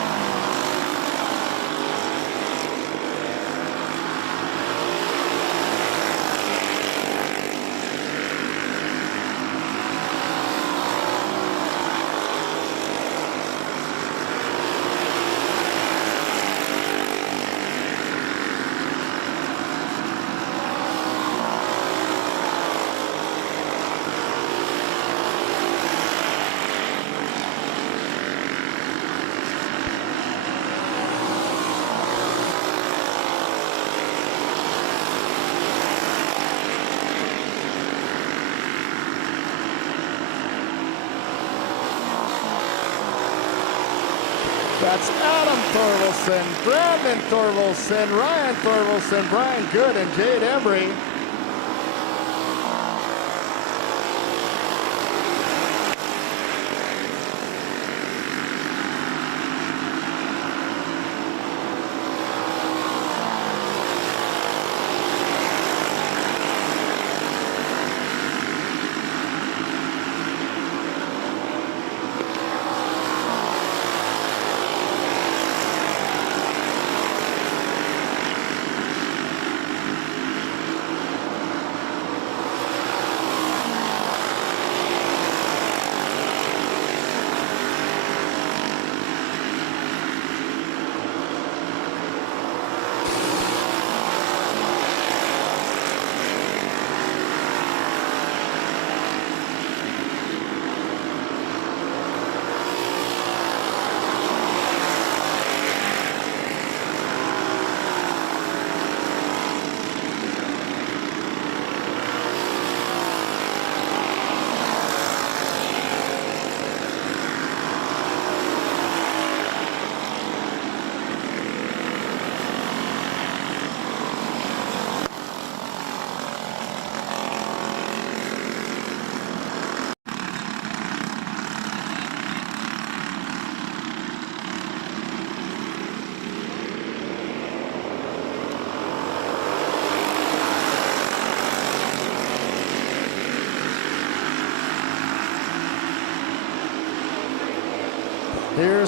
That's Adam Thorvaldsen, Brandon Thorvaldsen, Ryan Thorvaldsen, Brian Good, and Jade Embry.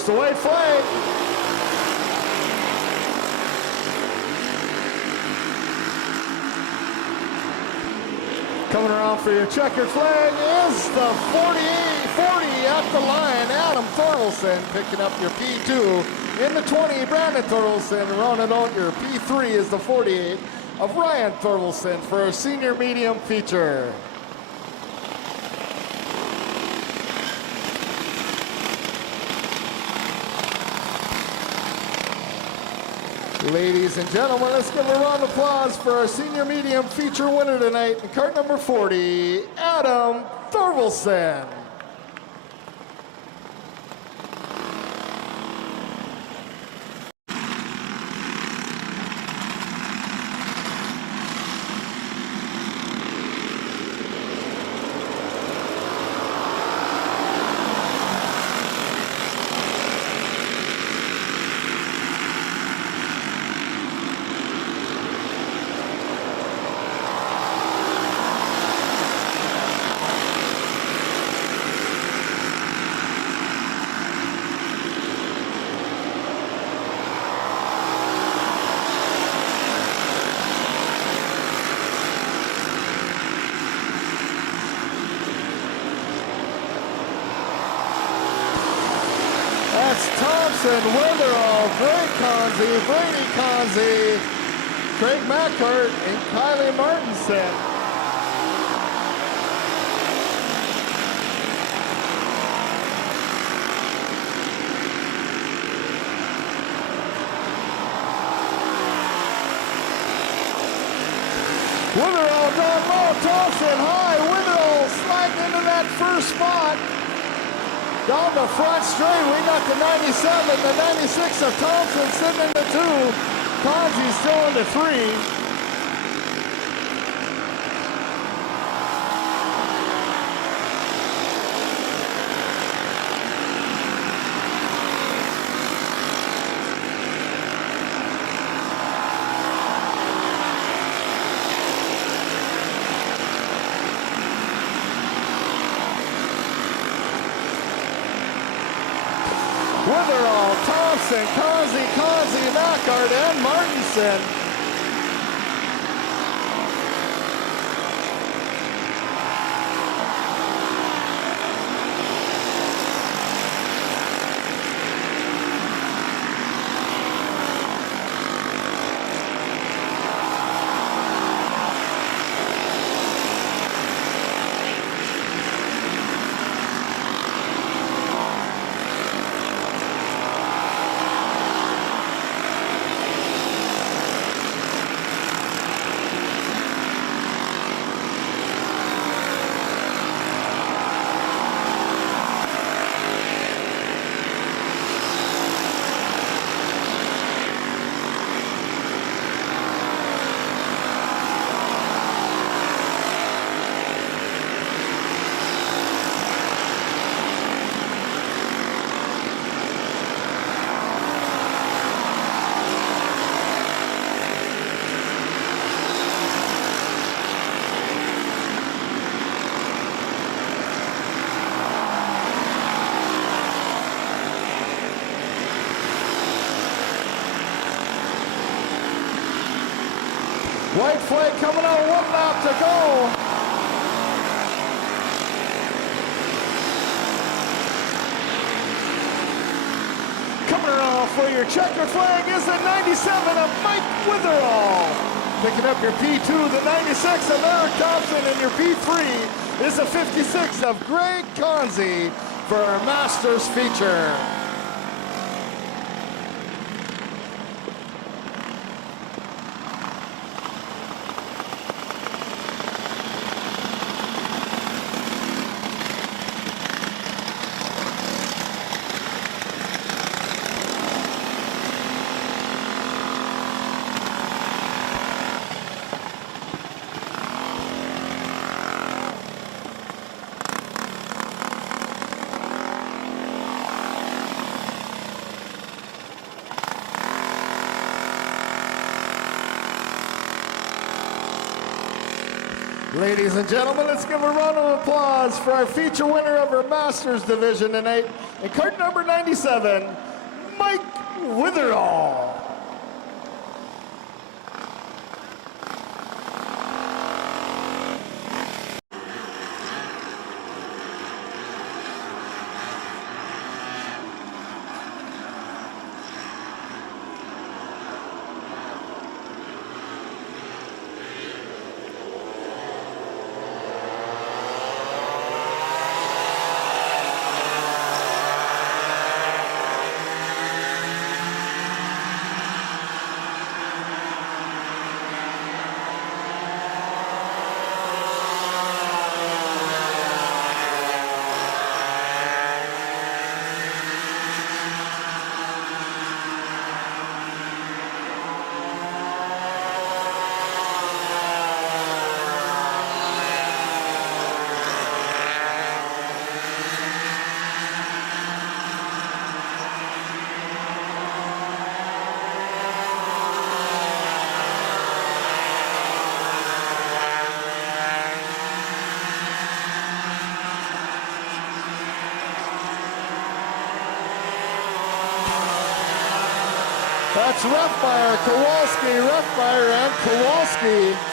There's the white flag. Coming around for your checkered flag is the 40 at the line, Adam Thorvaldsen picking up your P2. In the 20, Brandon Thorvaldsen. Rounding out your P3 is the 48 of Ryan Thorvaldsen for a senior medium feature. Ladies and gentlemen, let's give a round of applause for our senior medium feature winner tonight in cart number 40, Adam Thorvaldsen. Thompson, Weatherall, Greg Conzi, Brady Conzi, Craig Macart, and Kylie Martinson. Weatherall down low, Thompson high, Weatherall sliding into that first spot. Down the front straight, we got the 97, the 96 of Thompson sitting in the 2. Conzi still in the 3. Weatherall, Thompson, Conzi, Macart, and Martinson. White flag coming out, 1 lap to go. Coming around for your checker flag is the 97 of Mike Weatherall. Picking up your P2, the 96 of Eric Thompson, and your P3 is the 56 of Greg Conzi for our Masters feature. Ladies and gentlemen, let's give a round of applause for our feature winner of our Masters division tonight in cart number 97, Mike Witherall. That's Refmeyer, Kowalski, Refmeyer, and Kowalski.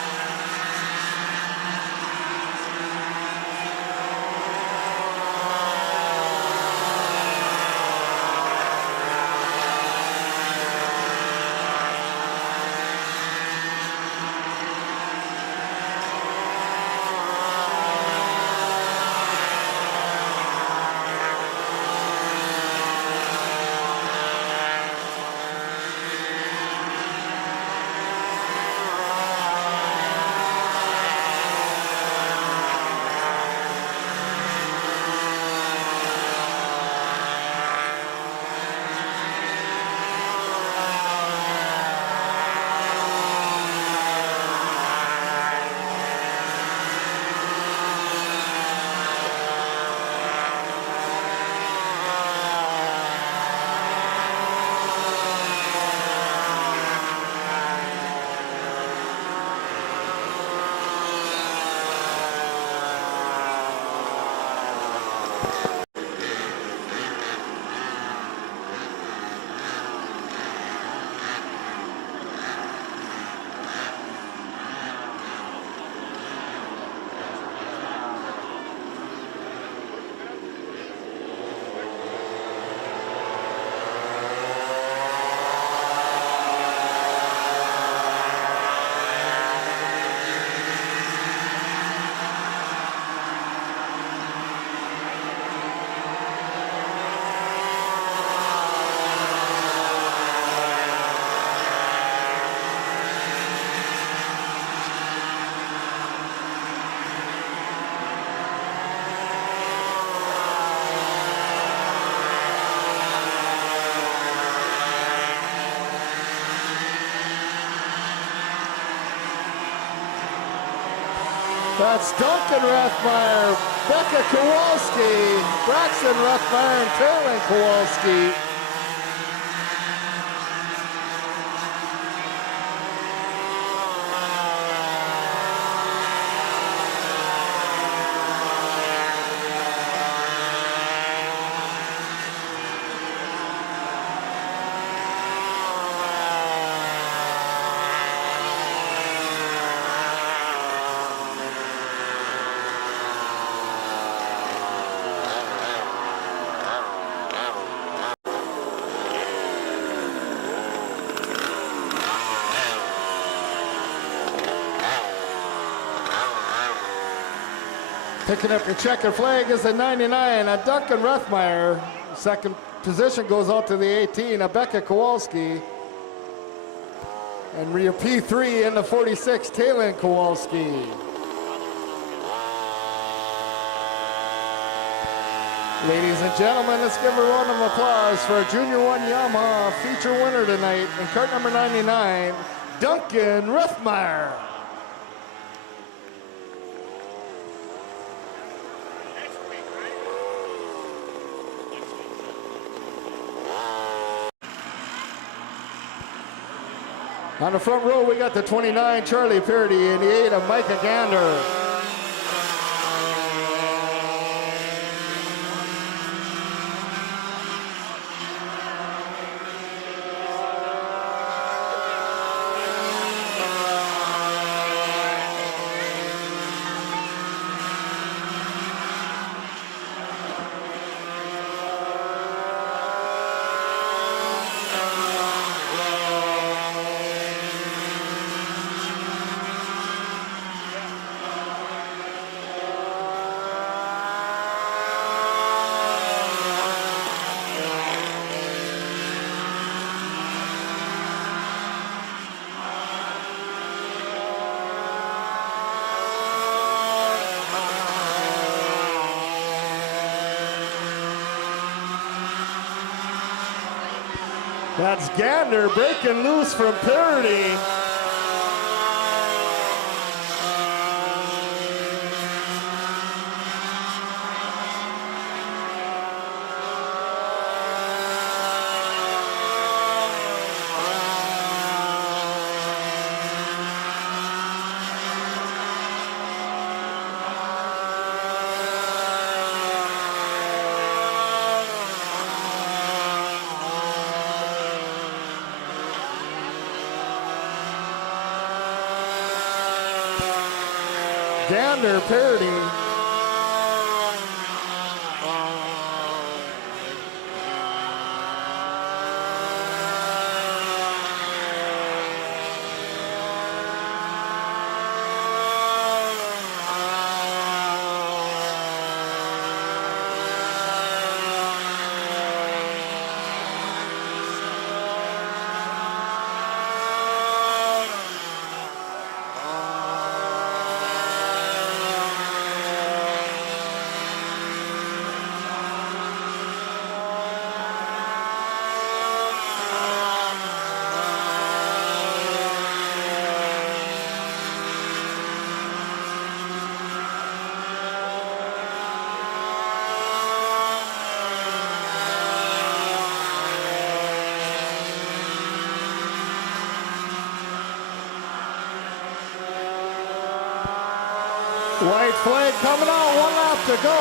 That's Duncan Refmeyer, Becca Kowalski, Braxton Refmeyer, and Kaylin Kowalski. Picking up your checkered flag is a 99, a Duncan Refmeyer. Second position goes out to the 18, a Becca Kowalski. And your P3 in the 46, Kaylin Kowalski. Ladies and gentlemen, let's give a round of applause for our Junior 1 Yamaha feature winner tonight in cart number 99, Duncan Refmeyer. On the front row, we got the 29, Charlie Purdy, and the 8 of Micah Gander. That's Gander breaking loose from Parity. Gander Parity. White flag coming out, 1 lap to go.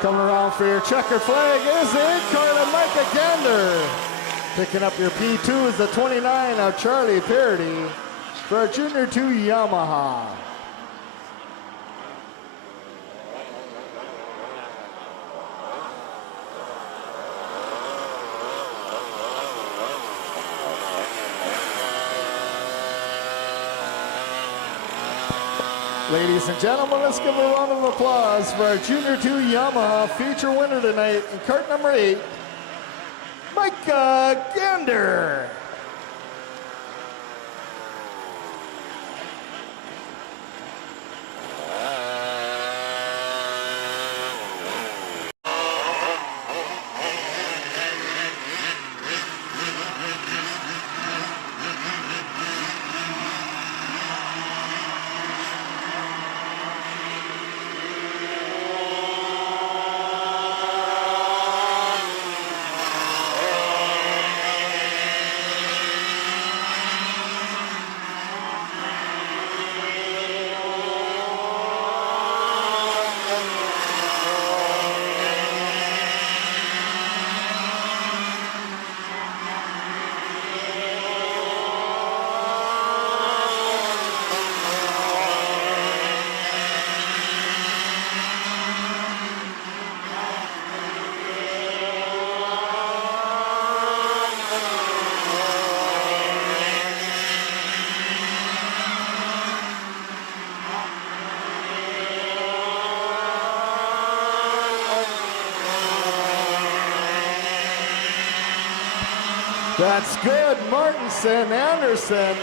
Coming around for your checker flag is the incarnate Micah Gander. Picking up your P2 is the 29 of Charlie Parity for our Junior 2 Yamaha. Ladies and gentlemen, let's give a round of applause for our Junior 2 Yamaha feature winner tonight in cart number 8, Micah Gander. That's good, Martinson, Anderson.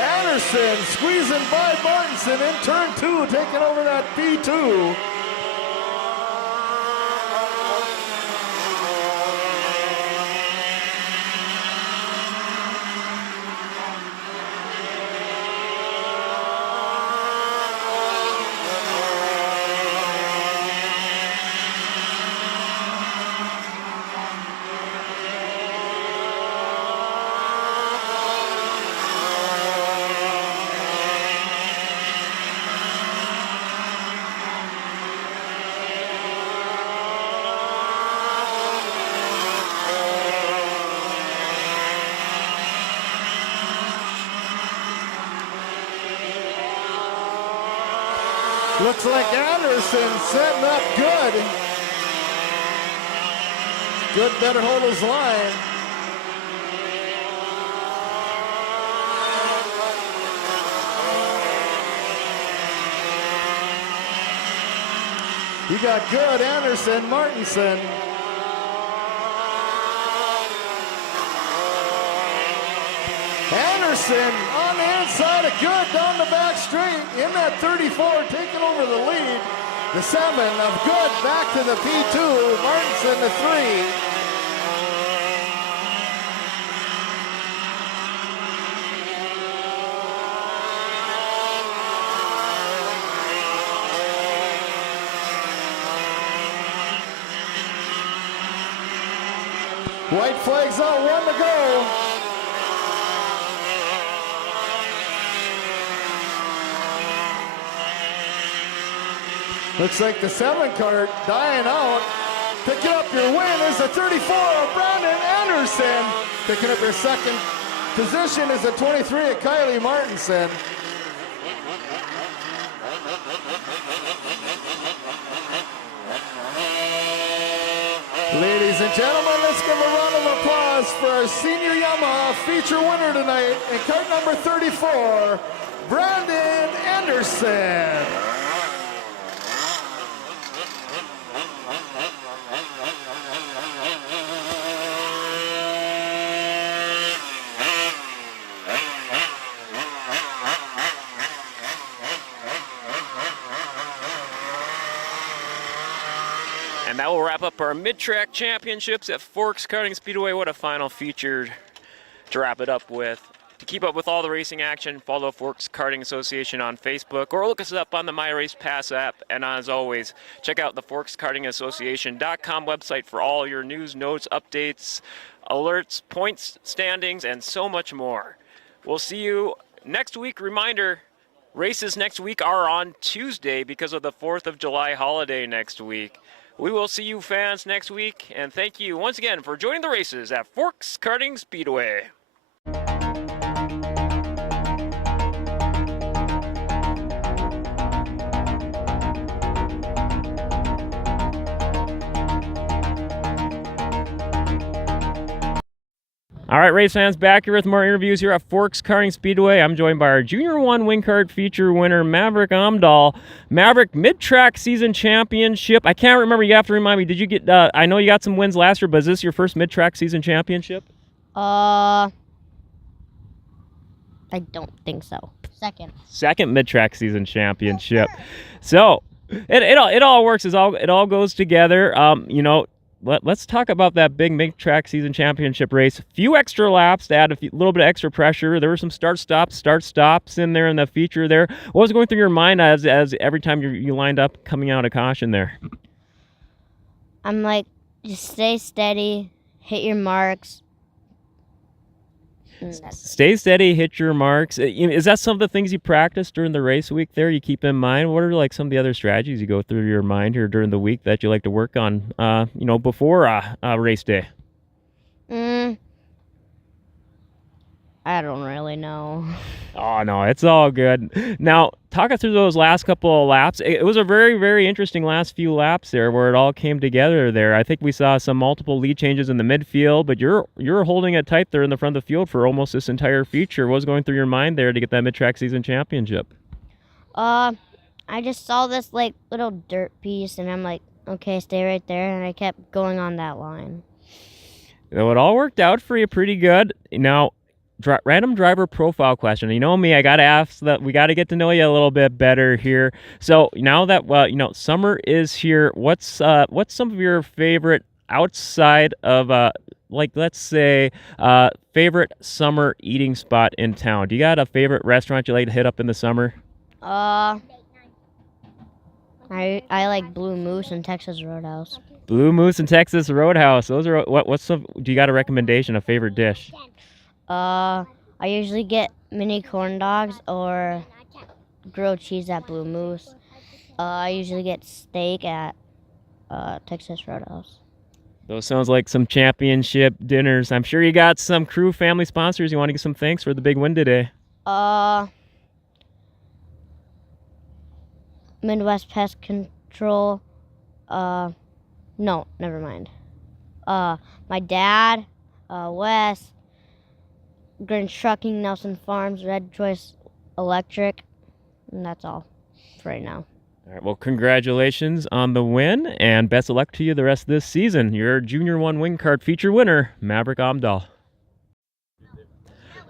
Anderson squeezing by Martinson in turn 2, taking over that P2. Looks like Anderson setting up good. Good, better hold his line. You got Good, Anderson, Martinson. Anderson on the inside of Good down the back straight in that 34, taking over the lead. The 7 of Good back to the P2, Martinson the 3. White flags out, 1 to go. Looks like the 7 cart dying out. Picking up your win is the 34 of Brandon Anderson. Picking up your second position is the 23 of Kylie Martinson. Ladies and gentlemen, let's give a round of applause for our senior Yamaha feature winner tonight in cart number 34, Brandon Anderson. And that will wrap up our mid-track championships at Forks Karting Speedway. What a final feature to wrap it up with. To keep up with all the racing action, follow Forks Karting Association on Facebook or look us up on the My Race Pass app. And as always, check out the ForksKartingAssociation.com website for all your news, notes, updates, alerts, points, standings, and so much more. We'll see you next week. Reminder, races next week are on Tuesday because of the 4th of July holiday next week. We will see you fans next week, and thank you once again for joining the races at Forks Karting Speedway. All right, race fans, back here with more interviews here at Forks Karting Speedway. I'm joined by our Junior 1 Wing Kart feature winner, Maverick Amdahl. Maverick, mid-track season championship. I can't remember. You have to remind me. Did you get, I know you got some wins last year, but is this your first mid-track season championship? I don't think so. Second mid-track season championship. So, it all works. It all goes together. You know, let's talk about that big mid-track season championship race. Few extra laps to add a little bit of extra pressure. There were some start-stops in there in the feature there. What was going through your mind as every time you lined up coming out of caution there? I'm like, just stay steady, hit your marks. Stay steady, hit your marks. Is that some of the things you practice during the race week there you keep in mind? What are like some of the other strategies you go through your mind here during the week that you like to work on, before race day? I don't really know. Oh, no, it's all good. Now, talk us through those last couple of laps. It was a very, very interesting last few laps there where it all came together there. I think we saw some multiple lead changes in the midfield, but you're holding it tight there in the front of the field for almost this entire feature. What was going through your mind there to get that mid-track season championship? I just saw this like little dirt piece and I'm like, okay, stay right there, and I kept going on that line. So it all worked out for you pretty good. Now, random driver profile question. You know me, I got to ask that. We got to get to know you a little bit better here. So now that summer is here, what's some of your favorite outside of let's say favorite summer eating spot in town? Do you got a favorite restaurant you like to hit up in the summer? I like Blue Moose and Texas Roadhouse. Blue Moose and Texas Roadhouse. Those are do you got a recommendation, a favorite dish? I usually get mini corn dogs or grilled cheese at Blue Moose. I usually get steak at Texas Roadhouse. Those sounds like some championship dinners. I'm sure you got some crew, family sponsors. You want to give some thanks for the big win today? Midwest Pest Control. No, never mind. My dad, Wes, Grinch Trucking, Nelson Farms, Red Choice Electric, and that's all for right now. All right, well, congratulations on the win, and best of luck to you the rest of this season. Your Junior 1 wing cart feature winner, Maverick Amdahl.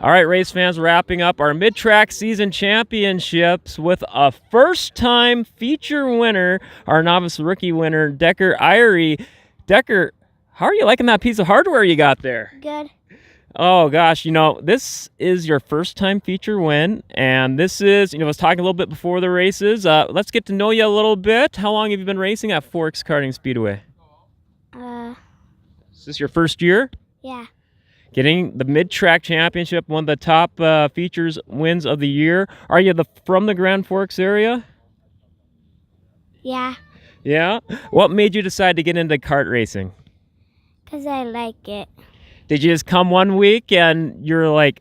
All right, race fans, wrapping up our mid-track season championships with a first-time feature winner, our novice rookie winner, Decker Irie. Decker, how are you liking that piece of hardware you got there? Good. Oh, gosh, this is your first-time feature win, and this is, I was talking a little bit before the races. Let's get to know you a little bit. How long have you been racing at Forks Karting Speedway? Is this your first year? Yeah. Getting the mid-track championship, one of the top features wins of the year. Are you from the Grand Forks area? Yeah, Yeah? What made you decide to get into kart racing? 'cause I like it. Did you just come one week and you're like,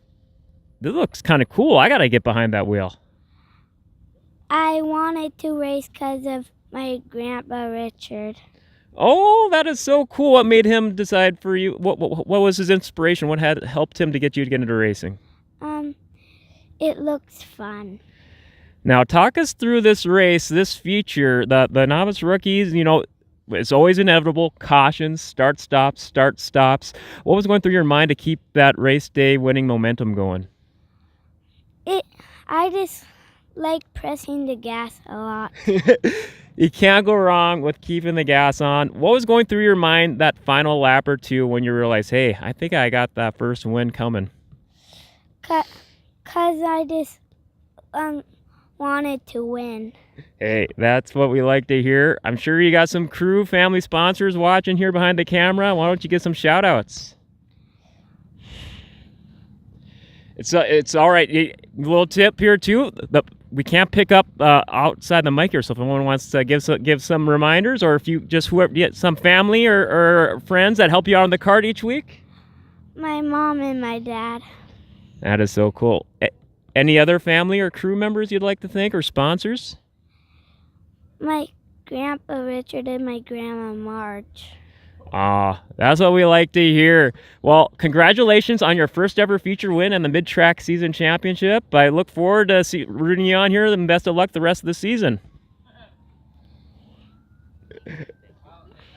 this looks kind of cool, I gotta get behind that wheel? I wanted to race 'cause of my grandpa Richard. Oh, that is so cool. What made him decide for you? What was his inspiration? What had helped him to get you to get into racing? It looks fun. Now, talk us through this race, this feature, the novice rookies, it's always inevitable. Cautions, start stops. What was going through your mind to keep that race day winning momentum going? I just like pressing the gas a lot. You can't go wrong with keeping the gas on. What was going through your mind that final lap or two when you realized, hey, I think I got that first win coming? 'Cause I just wanted to win. Hey, that's what we like to hear. I'm sure you got some crew, family sponsors watching here behind the camera. Why don't you get some shout outs? It's all right. A little tip here too. We can't pick up outside the mic here, so if anyone wants to give some reminders, or if you just get some family or friends that help you out on the cart each week. My mom and my dad. That is so cool. Any other family or crew members you'd like to thank, or sponsors? My grandpa Richard and my grandma Marge. That's what we like to hear. Well, congratulations on your first ever feature win and the mid-track season championship. I look forward to rooting you on here, and best of luck the rest of the season.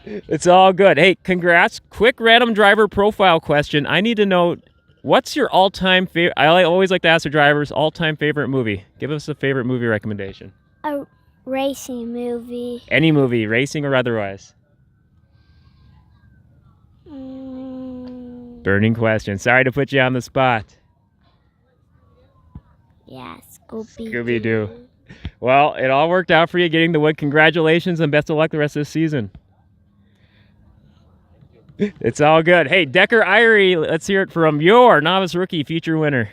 It's all good. Hey, congrats. Quick random driver profile question. I need to know, what's your all-time favorite? I always like to ask the drivers, all-time favorite movie. Give us a favorite movie recommendation. A racing movie. Any movie, racing or otherwise. Burning question. Sorry to put you on the spot. Yeah, Scooby-Doo. Scooby-Doo. Well, it all worked out for you getting the win. Congratulations and best of luck the rest of the season. It's all good. Hey, Decker Irie, let's hear it from your novice rookie feature winner.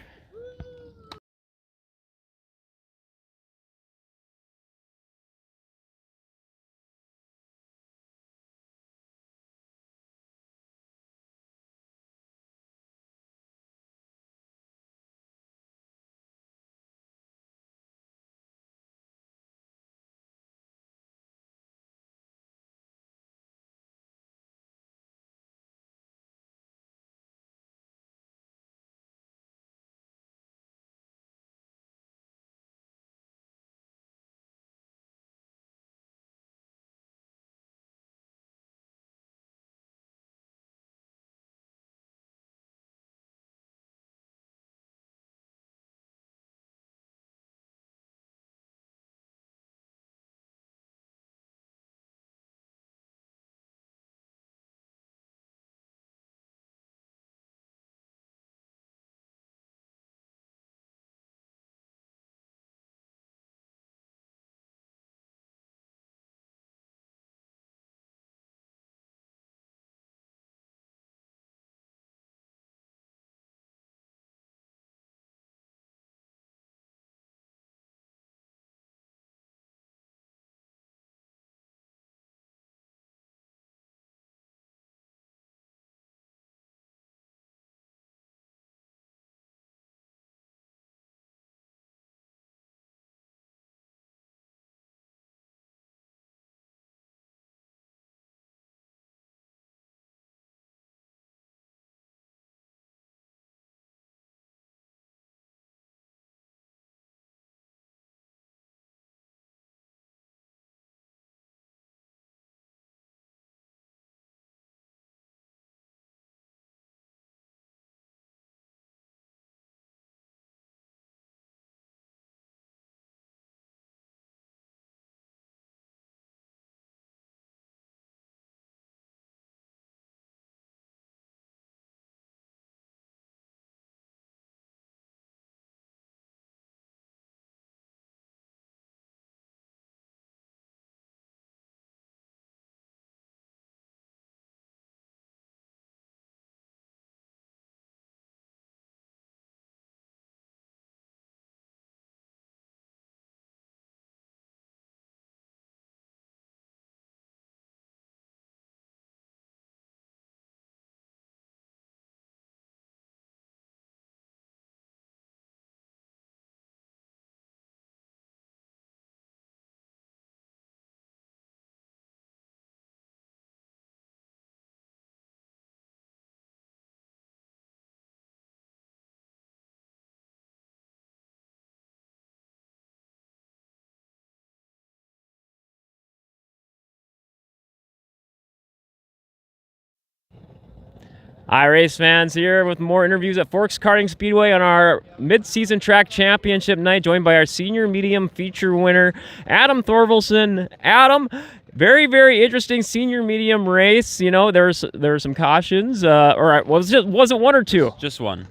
Hi, race fans, here with more interviews at Forks Karting Speedway on our mid-season track championship night, joined by our senior medium feature winner, Adam Thorvaldsen. Adam, very, very interesting senior medium race. You know, there were some cautions, or was it one or two? Just one.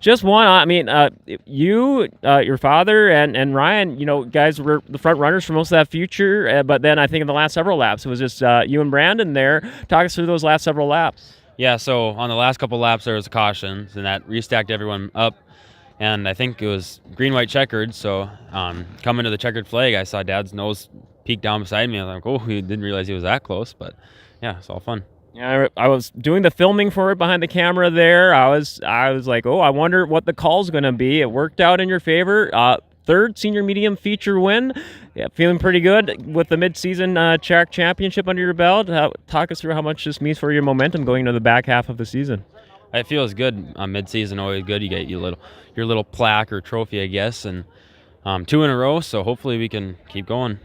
Just one. I mean, you, your father, and Ryan, you know, guys were the front runners for most of that future. But then I think in the last several laps, it was just you and Brandon there. Talk us through those last several laps. Yeah, so on the last couple laps there was a caution, and that restacked everyone up. And I think it was green, white, checkered. So coming to the checkered flag, I saw Dad's nose peek down beside me. I was like, oh, he didn't realize he was that close. But yeah, it's all fun. Yeah, I was doing the filming for it behind the camera there. I was like, oh, I wonder what the call's going to be. It worked out in your favor. Third senior medium feature win. Yeah, feeling pretty good with the mid-season track championship under your belt. Talk us through how much this means for your momentum going into the back half of the season. It feels good. Mid-season always good. You get your little plaque or trophy, I guess, and 2 in a row. So hopefully we can keep going.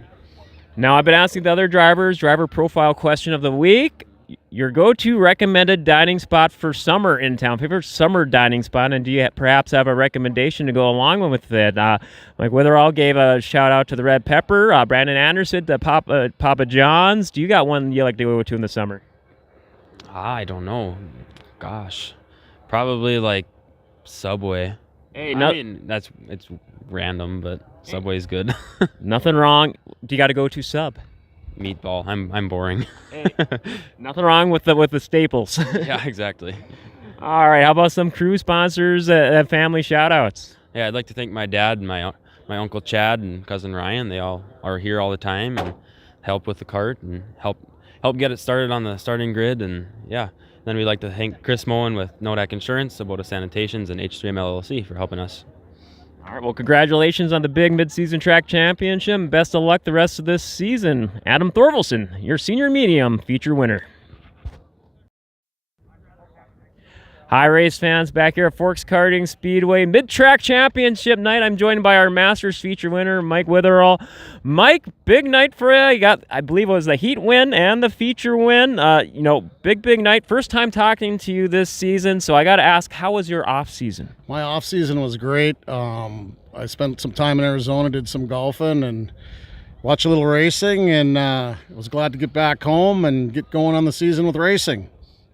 Now I've been asking the other drivers driver profile question of the week. Your go-to recommended dining spot for summer in town, favorite summer dining spot, and do you perhaps have a recommendation to go along with it? Mike Witherall gave a shout-out to the Red Pepper, Brandon Anderson to Papa John's. Do you got one you like to go to in the summer? I don't know. Gosh. Probably like Subway. Hey, I mean, it's random, but Subway's good. Nothing wrong. Do you got to go to sub? Meatball. I'm boring. Hey, nothing wrong with the staples. Yeah, exactly. All right, how about some crew sponsors, family shout-outs? Yeah, I'd like to thank my dad and my uncle Chad and cousin Ryan. They all are here all the time and help with the cart and help get it started on the starting grid. And yeah, then we'd like to thank Chris Moen with Nodak Insurance, Sabota Sanitations, and H3M LLC for helping us. All right, well, congratulations on the big mid-season track championship. Best of luck the rest of this season. Adam Thorvaldsen, your senior medium feature winner. Hi, race fans. Back here at Forks Karting Speedway mid-track championship night. I'm joined by our Masters feature winner, Mike Witherall. Mike, big night for you. You got, I believe it was the heat win and the feature win. You know, big night. First time talking to you this season, so I got to ask, how was your off season? My off season was great. I spent some time in Arizona, did some golfing, and watched a little racing, and was glad to get back home and get going on the season with racing.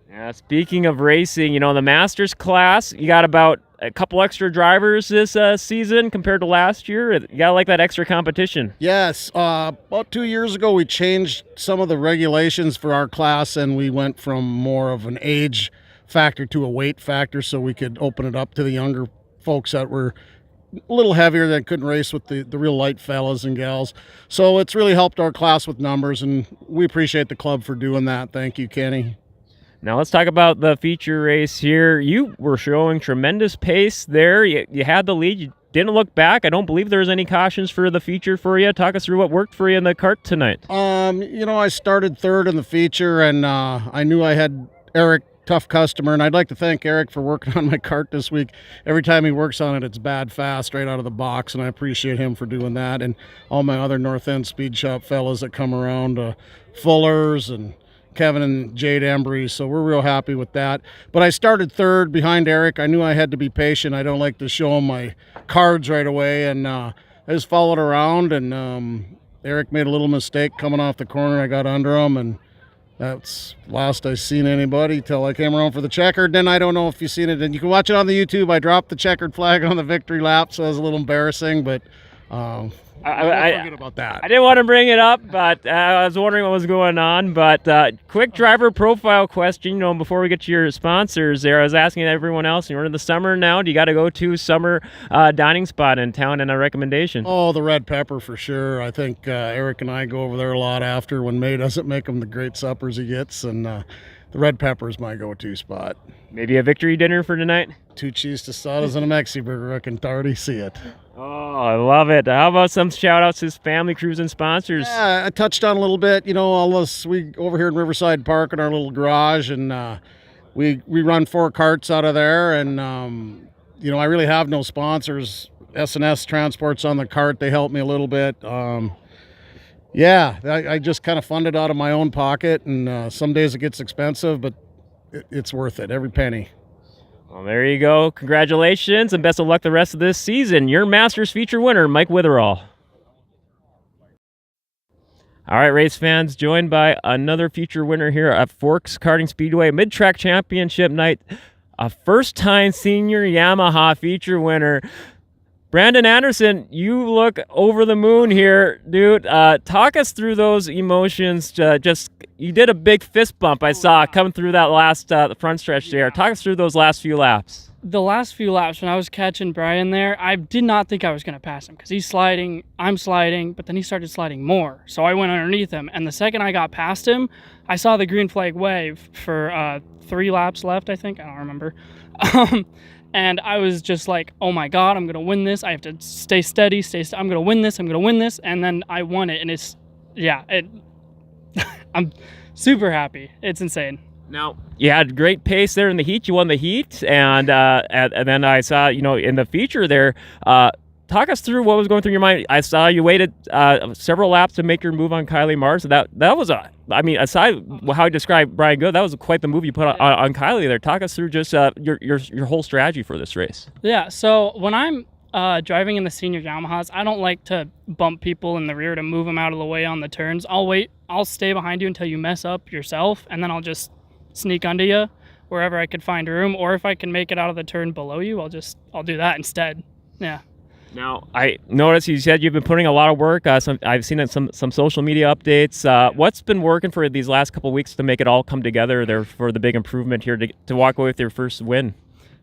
Yeah, speaking of racing, you know, the Masters class, you got about a couple extra drivers this season compared to last year. You got to like that extra competition. Yes. About 2 years ago, we changed some of the regulations for our class, and we went from more of an age factor to a weight factor, so we could open it up to the younger folks that were a little heavier, that couldn't race with the real light fellas and gals. So it's really helped our class with numbers, and we appreciate the club for doing that. Thank you, Kenny. Now let's talk about the feature race here. You were showing tremendous pace there. You had the lead. You didn't look back. I don't believe there's any cautions for the feature for you. Talk us through what worked for you in the cart tonight. You know, I started third in the feature, and I knew I had Eric, tough customer, and I'd like to thank Eric for working on my cart this week. Every time he works on it, it's bad fast right out of the box, and I appreciate him for doing that, and all my other North End Speed Shop fellas that come around, Fullers and Kevin and Jade Embry, so we're real happy with that. But I started third behind Eric. I knew I had to be patient. I don't like to show him my cards right away, and I just followed around, and Eric made a little mistake coming off the corner. I got under him, and that's last I seen anybody till I came around for the checkered. Then I don't know if you've seen it, and you can watch it on the YouTube. I dropped the checkered flag on the victory lap, so it was a little embarrassing, but I forget about that. I didn't want to bring it up, but I was wondering what was going on. But quick driver profile question, you know, before we get to your sponsors there, I was asking everyone else, you're in the summer now, do you got to go to summer dining spot in town and a recommendation? Oh, the Red Pepper for sure. I think Eric and I go over there a lot after when May doesn't make him the great suppers he gets, and the Red Pepper is my go-to spot. Maybe a victory dinner for tonight? 2 cheese tostadas and a Mexi burger. I can already see it. Oh, I love it. How about some shout-outs to his family, crews, and sponsors? Yeah, I touched on a little bit. You know, all us, we over here in Riverside Park in our little garage, and we run 4 carts out of there, and you know, I really have no sponsors. S&S Transport's on the cart. They help me a little bit. Yeah, I just kind of fund it out of my own pocket, and some days it gets expensive, but it's worth it, every penny. Well, there you go. Congratulations and best of luck the rest of this season. Your Masters feature winner, Mike Witherall. All right, race fans, joined by another feature winner here at Forks Karting Speedway Mid-Track Championship night. A first-time senior Yamaha feature winner. Brandon Anderson, you look over the moon here, dude. Talk us through those emotions. You did a big fist bump I saw coming through that last front stretch there. Talk us through those last few laps. The last few laps when I was catching Brian there, I did not think I was going to pass him because he's sliding, I'm sliding, but then he started sliding more. So I went underneath him, and the second I got past him, I saw the green flag wave for 3 laps left, I think. I don't remember. And I was just like, oh my God, I'm going to win this. I have to stay steady, I'm going to win this, I'm going to win this. And then I won it, and I'm super happy. It's insane. Now, you had great pace there in the heat. You won the heat, and then I saw, in the feature there, talk us through what was going through your mind. I saw you waited several laps to make your move on Kylie Mars. That was aside how you described Brian Good, that was quite the move you put on Kylie there. Talk us through just your whole strategy for this race. Yeah, so when I'm driving in the senior Yamahas, I don't like to bump people in the rear to move them out of the way on the turns. I'll stay behind you until you mess up yourself, and then I'll just sneak under you wherever I could find room, or if I can make it out of the turn below you, I'll do that instead. Yeah. Now, I noticed you said you've been putting a lot of work. I've seen some social media updates. What's been working for these last couple of weeks to make it all come together there for the big improvement here to walk away with your first win?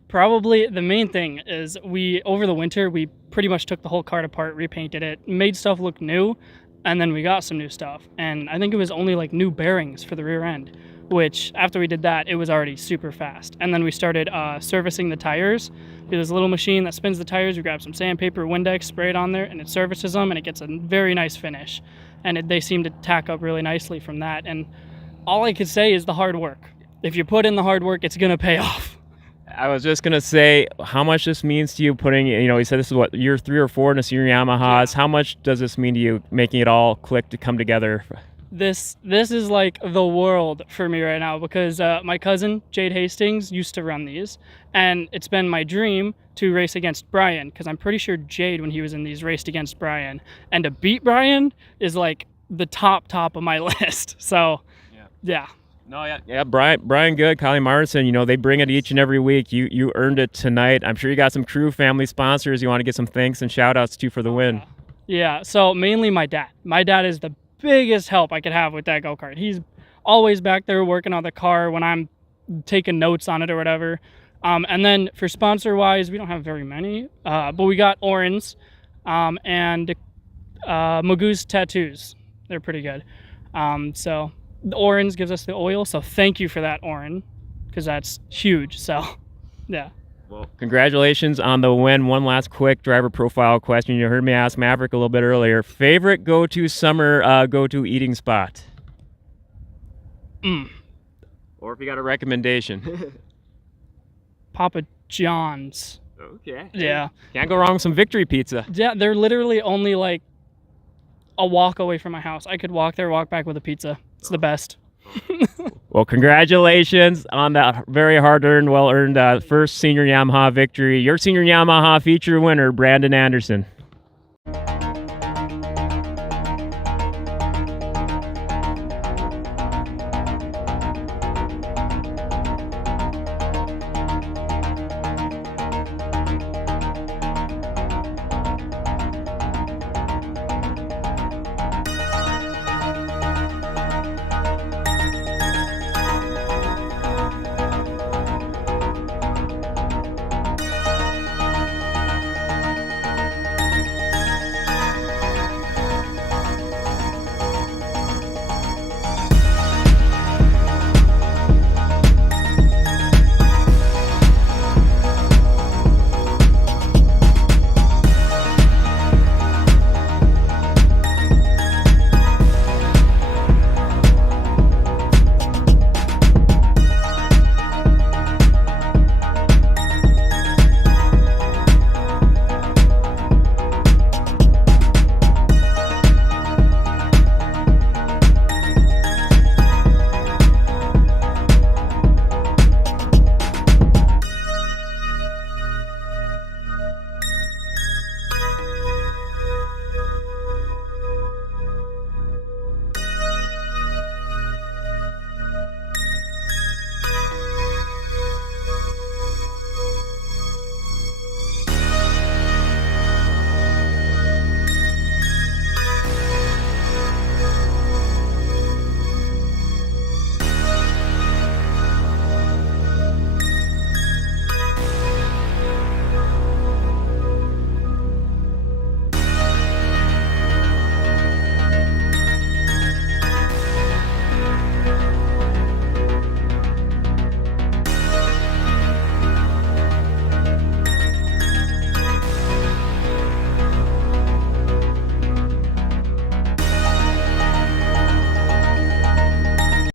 Probably the main thing is over the winter, we pretty much took the whole cart apart, repainted it, made stuff look new, and then we got some new stuff. And I think it was only like new bearings for the rear end, which after we did that, it was already super fast. And then we started servicing the tires. There's a little machine that spins the tires. We grab some sandpaper, Windex, spray it on there, and it services them, and it gets a very nice finish. And they seem to tack up really nicely from that. And all I could say is the hard work. If you put in the hard work, it's going to pay off. I was just going to say how much this means to you putting, you said this is what, year 3 or 4 in a senior Yamahas. Yeah. How much does this mean to you, making it all click to come together? This is like the world for me right now because my cousin, Jade Hastings, used to run these. And it's been my dream to race against Brian because I'm pretty sure Jade, when he was in these, raced against Brian. And to beat Brian is like the top of my list. So, yeah. No, yeah. Brian Good, Kylie Martin, they bring it each and every week. You earned it tonight. I'm sure you got some crew, family sponsors you want to get some thanks and shout outs to for the win. Yeah, so mainly my dad. My dad is the biggest help I could have with that go-kart. He's always back there working on the car when I'm taking notes on it or whatever. And then for sponsor-wise, we don't have very many, but we got Orange and Magoo's Tattoos. They're pretty good. So the Orange gives us the oil, so thank you for that, Oren, because that's huge. So, yeah. Well, congratulations on the win. One last quick driver profile question. You heard me ask Maverick a little bit earlier. Favorite go-to summer go-to eating spot? Or if you got a recommendation. Papa John's. Okay. Yeah. Can't go wrong with some Victory Pizza. Yeah, they're literally only like a walk away from my house. I could walk there, walk back with a pizza. It's the best. Well, congratulations on that very hard-earned, well-earned first senior Yamaha victory. Your senior Yamaha feature winner, Brandon Anderson.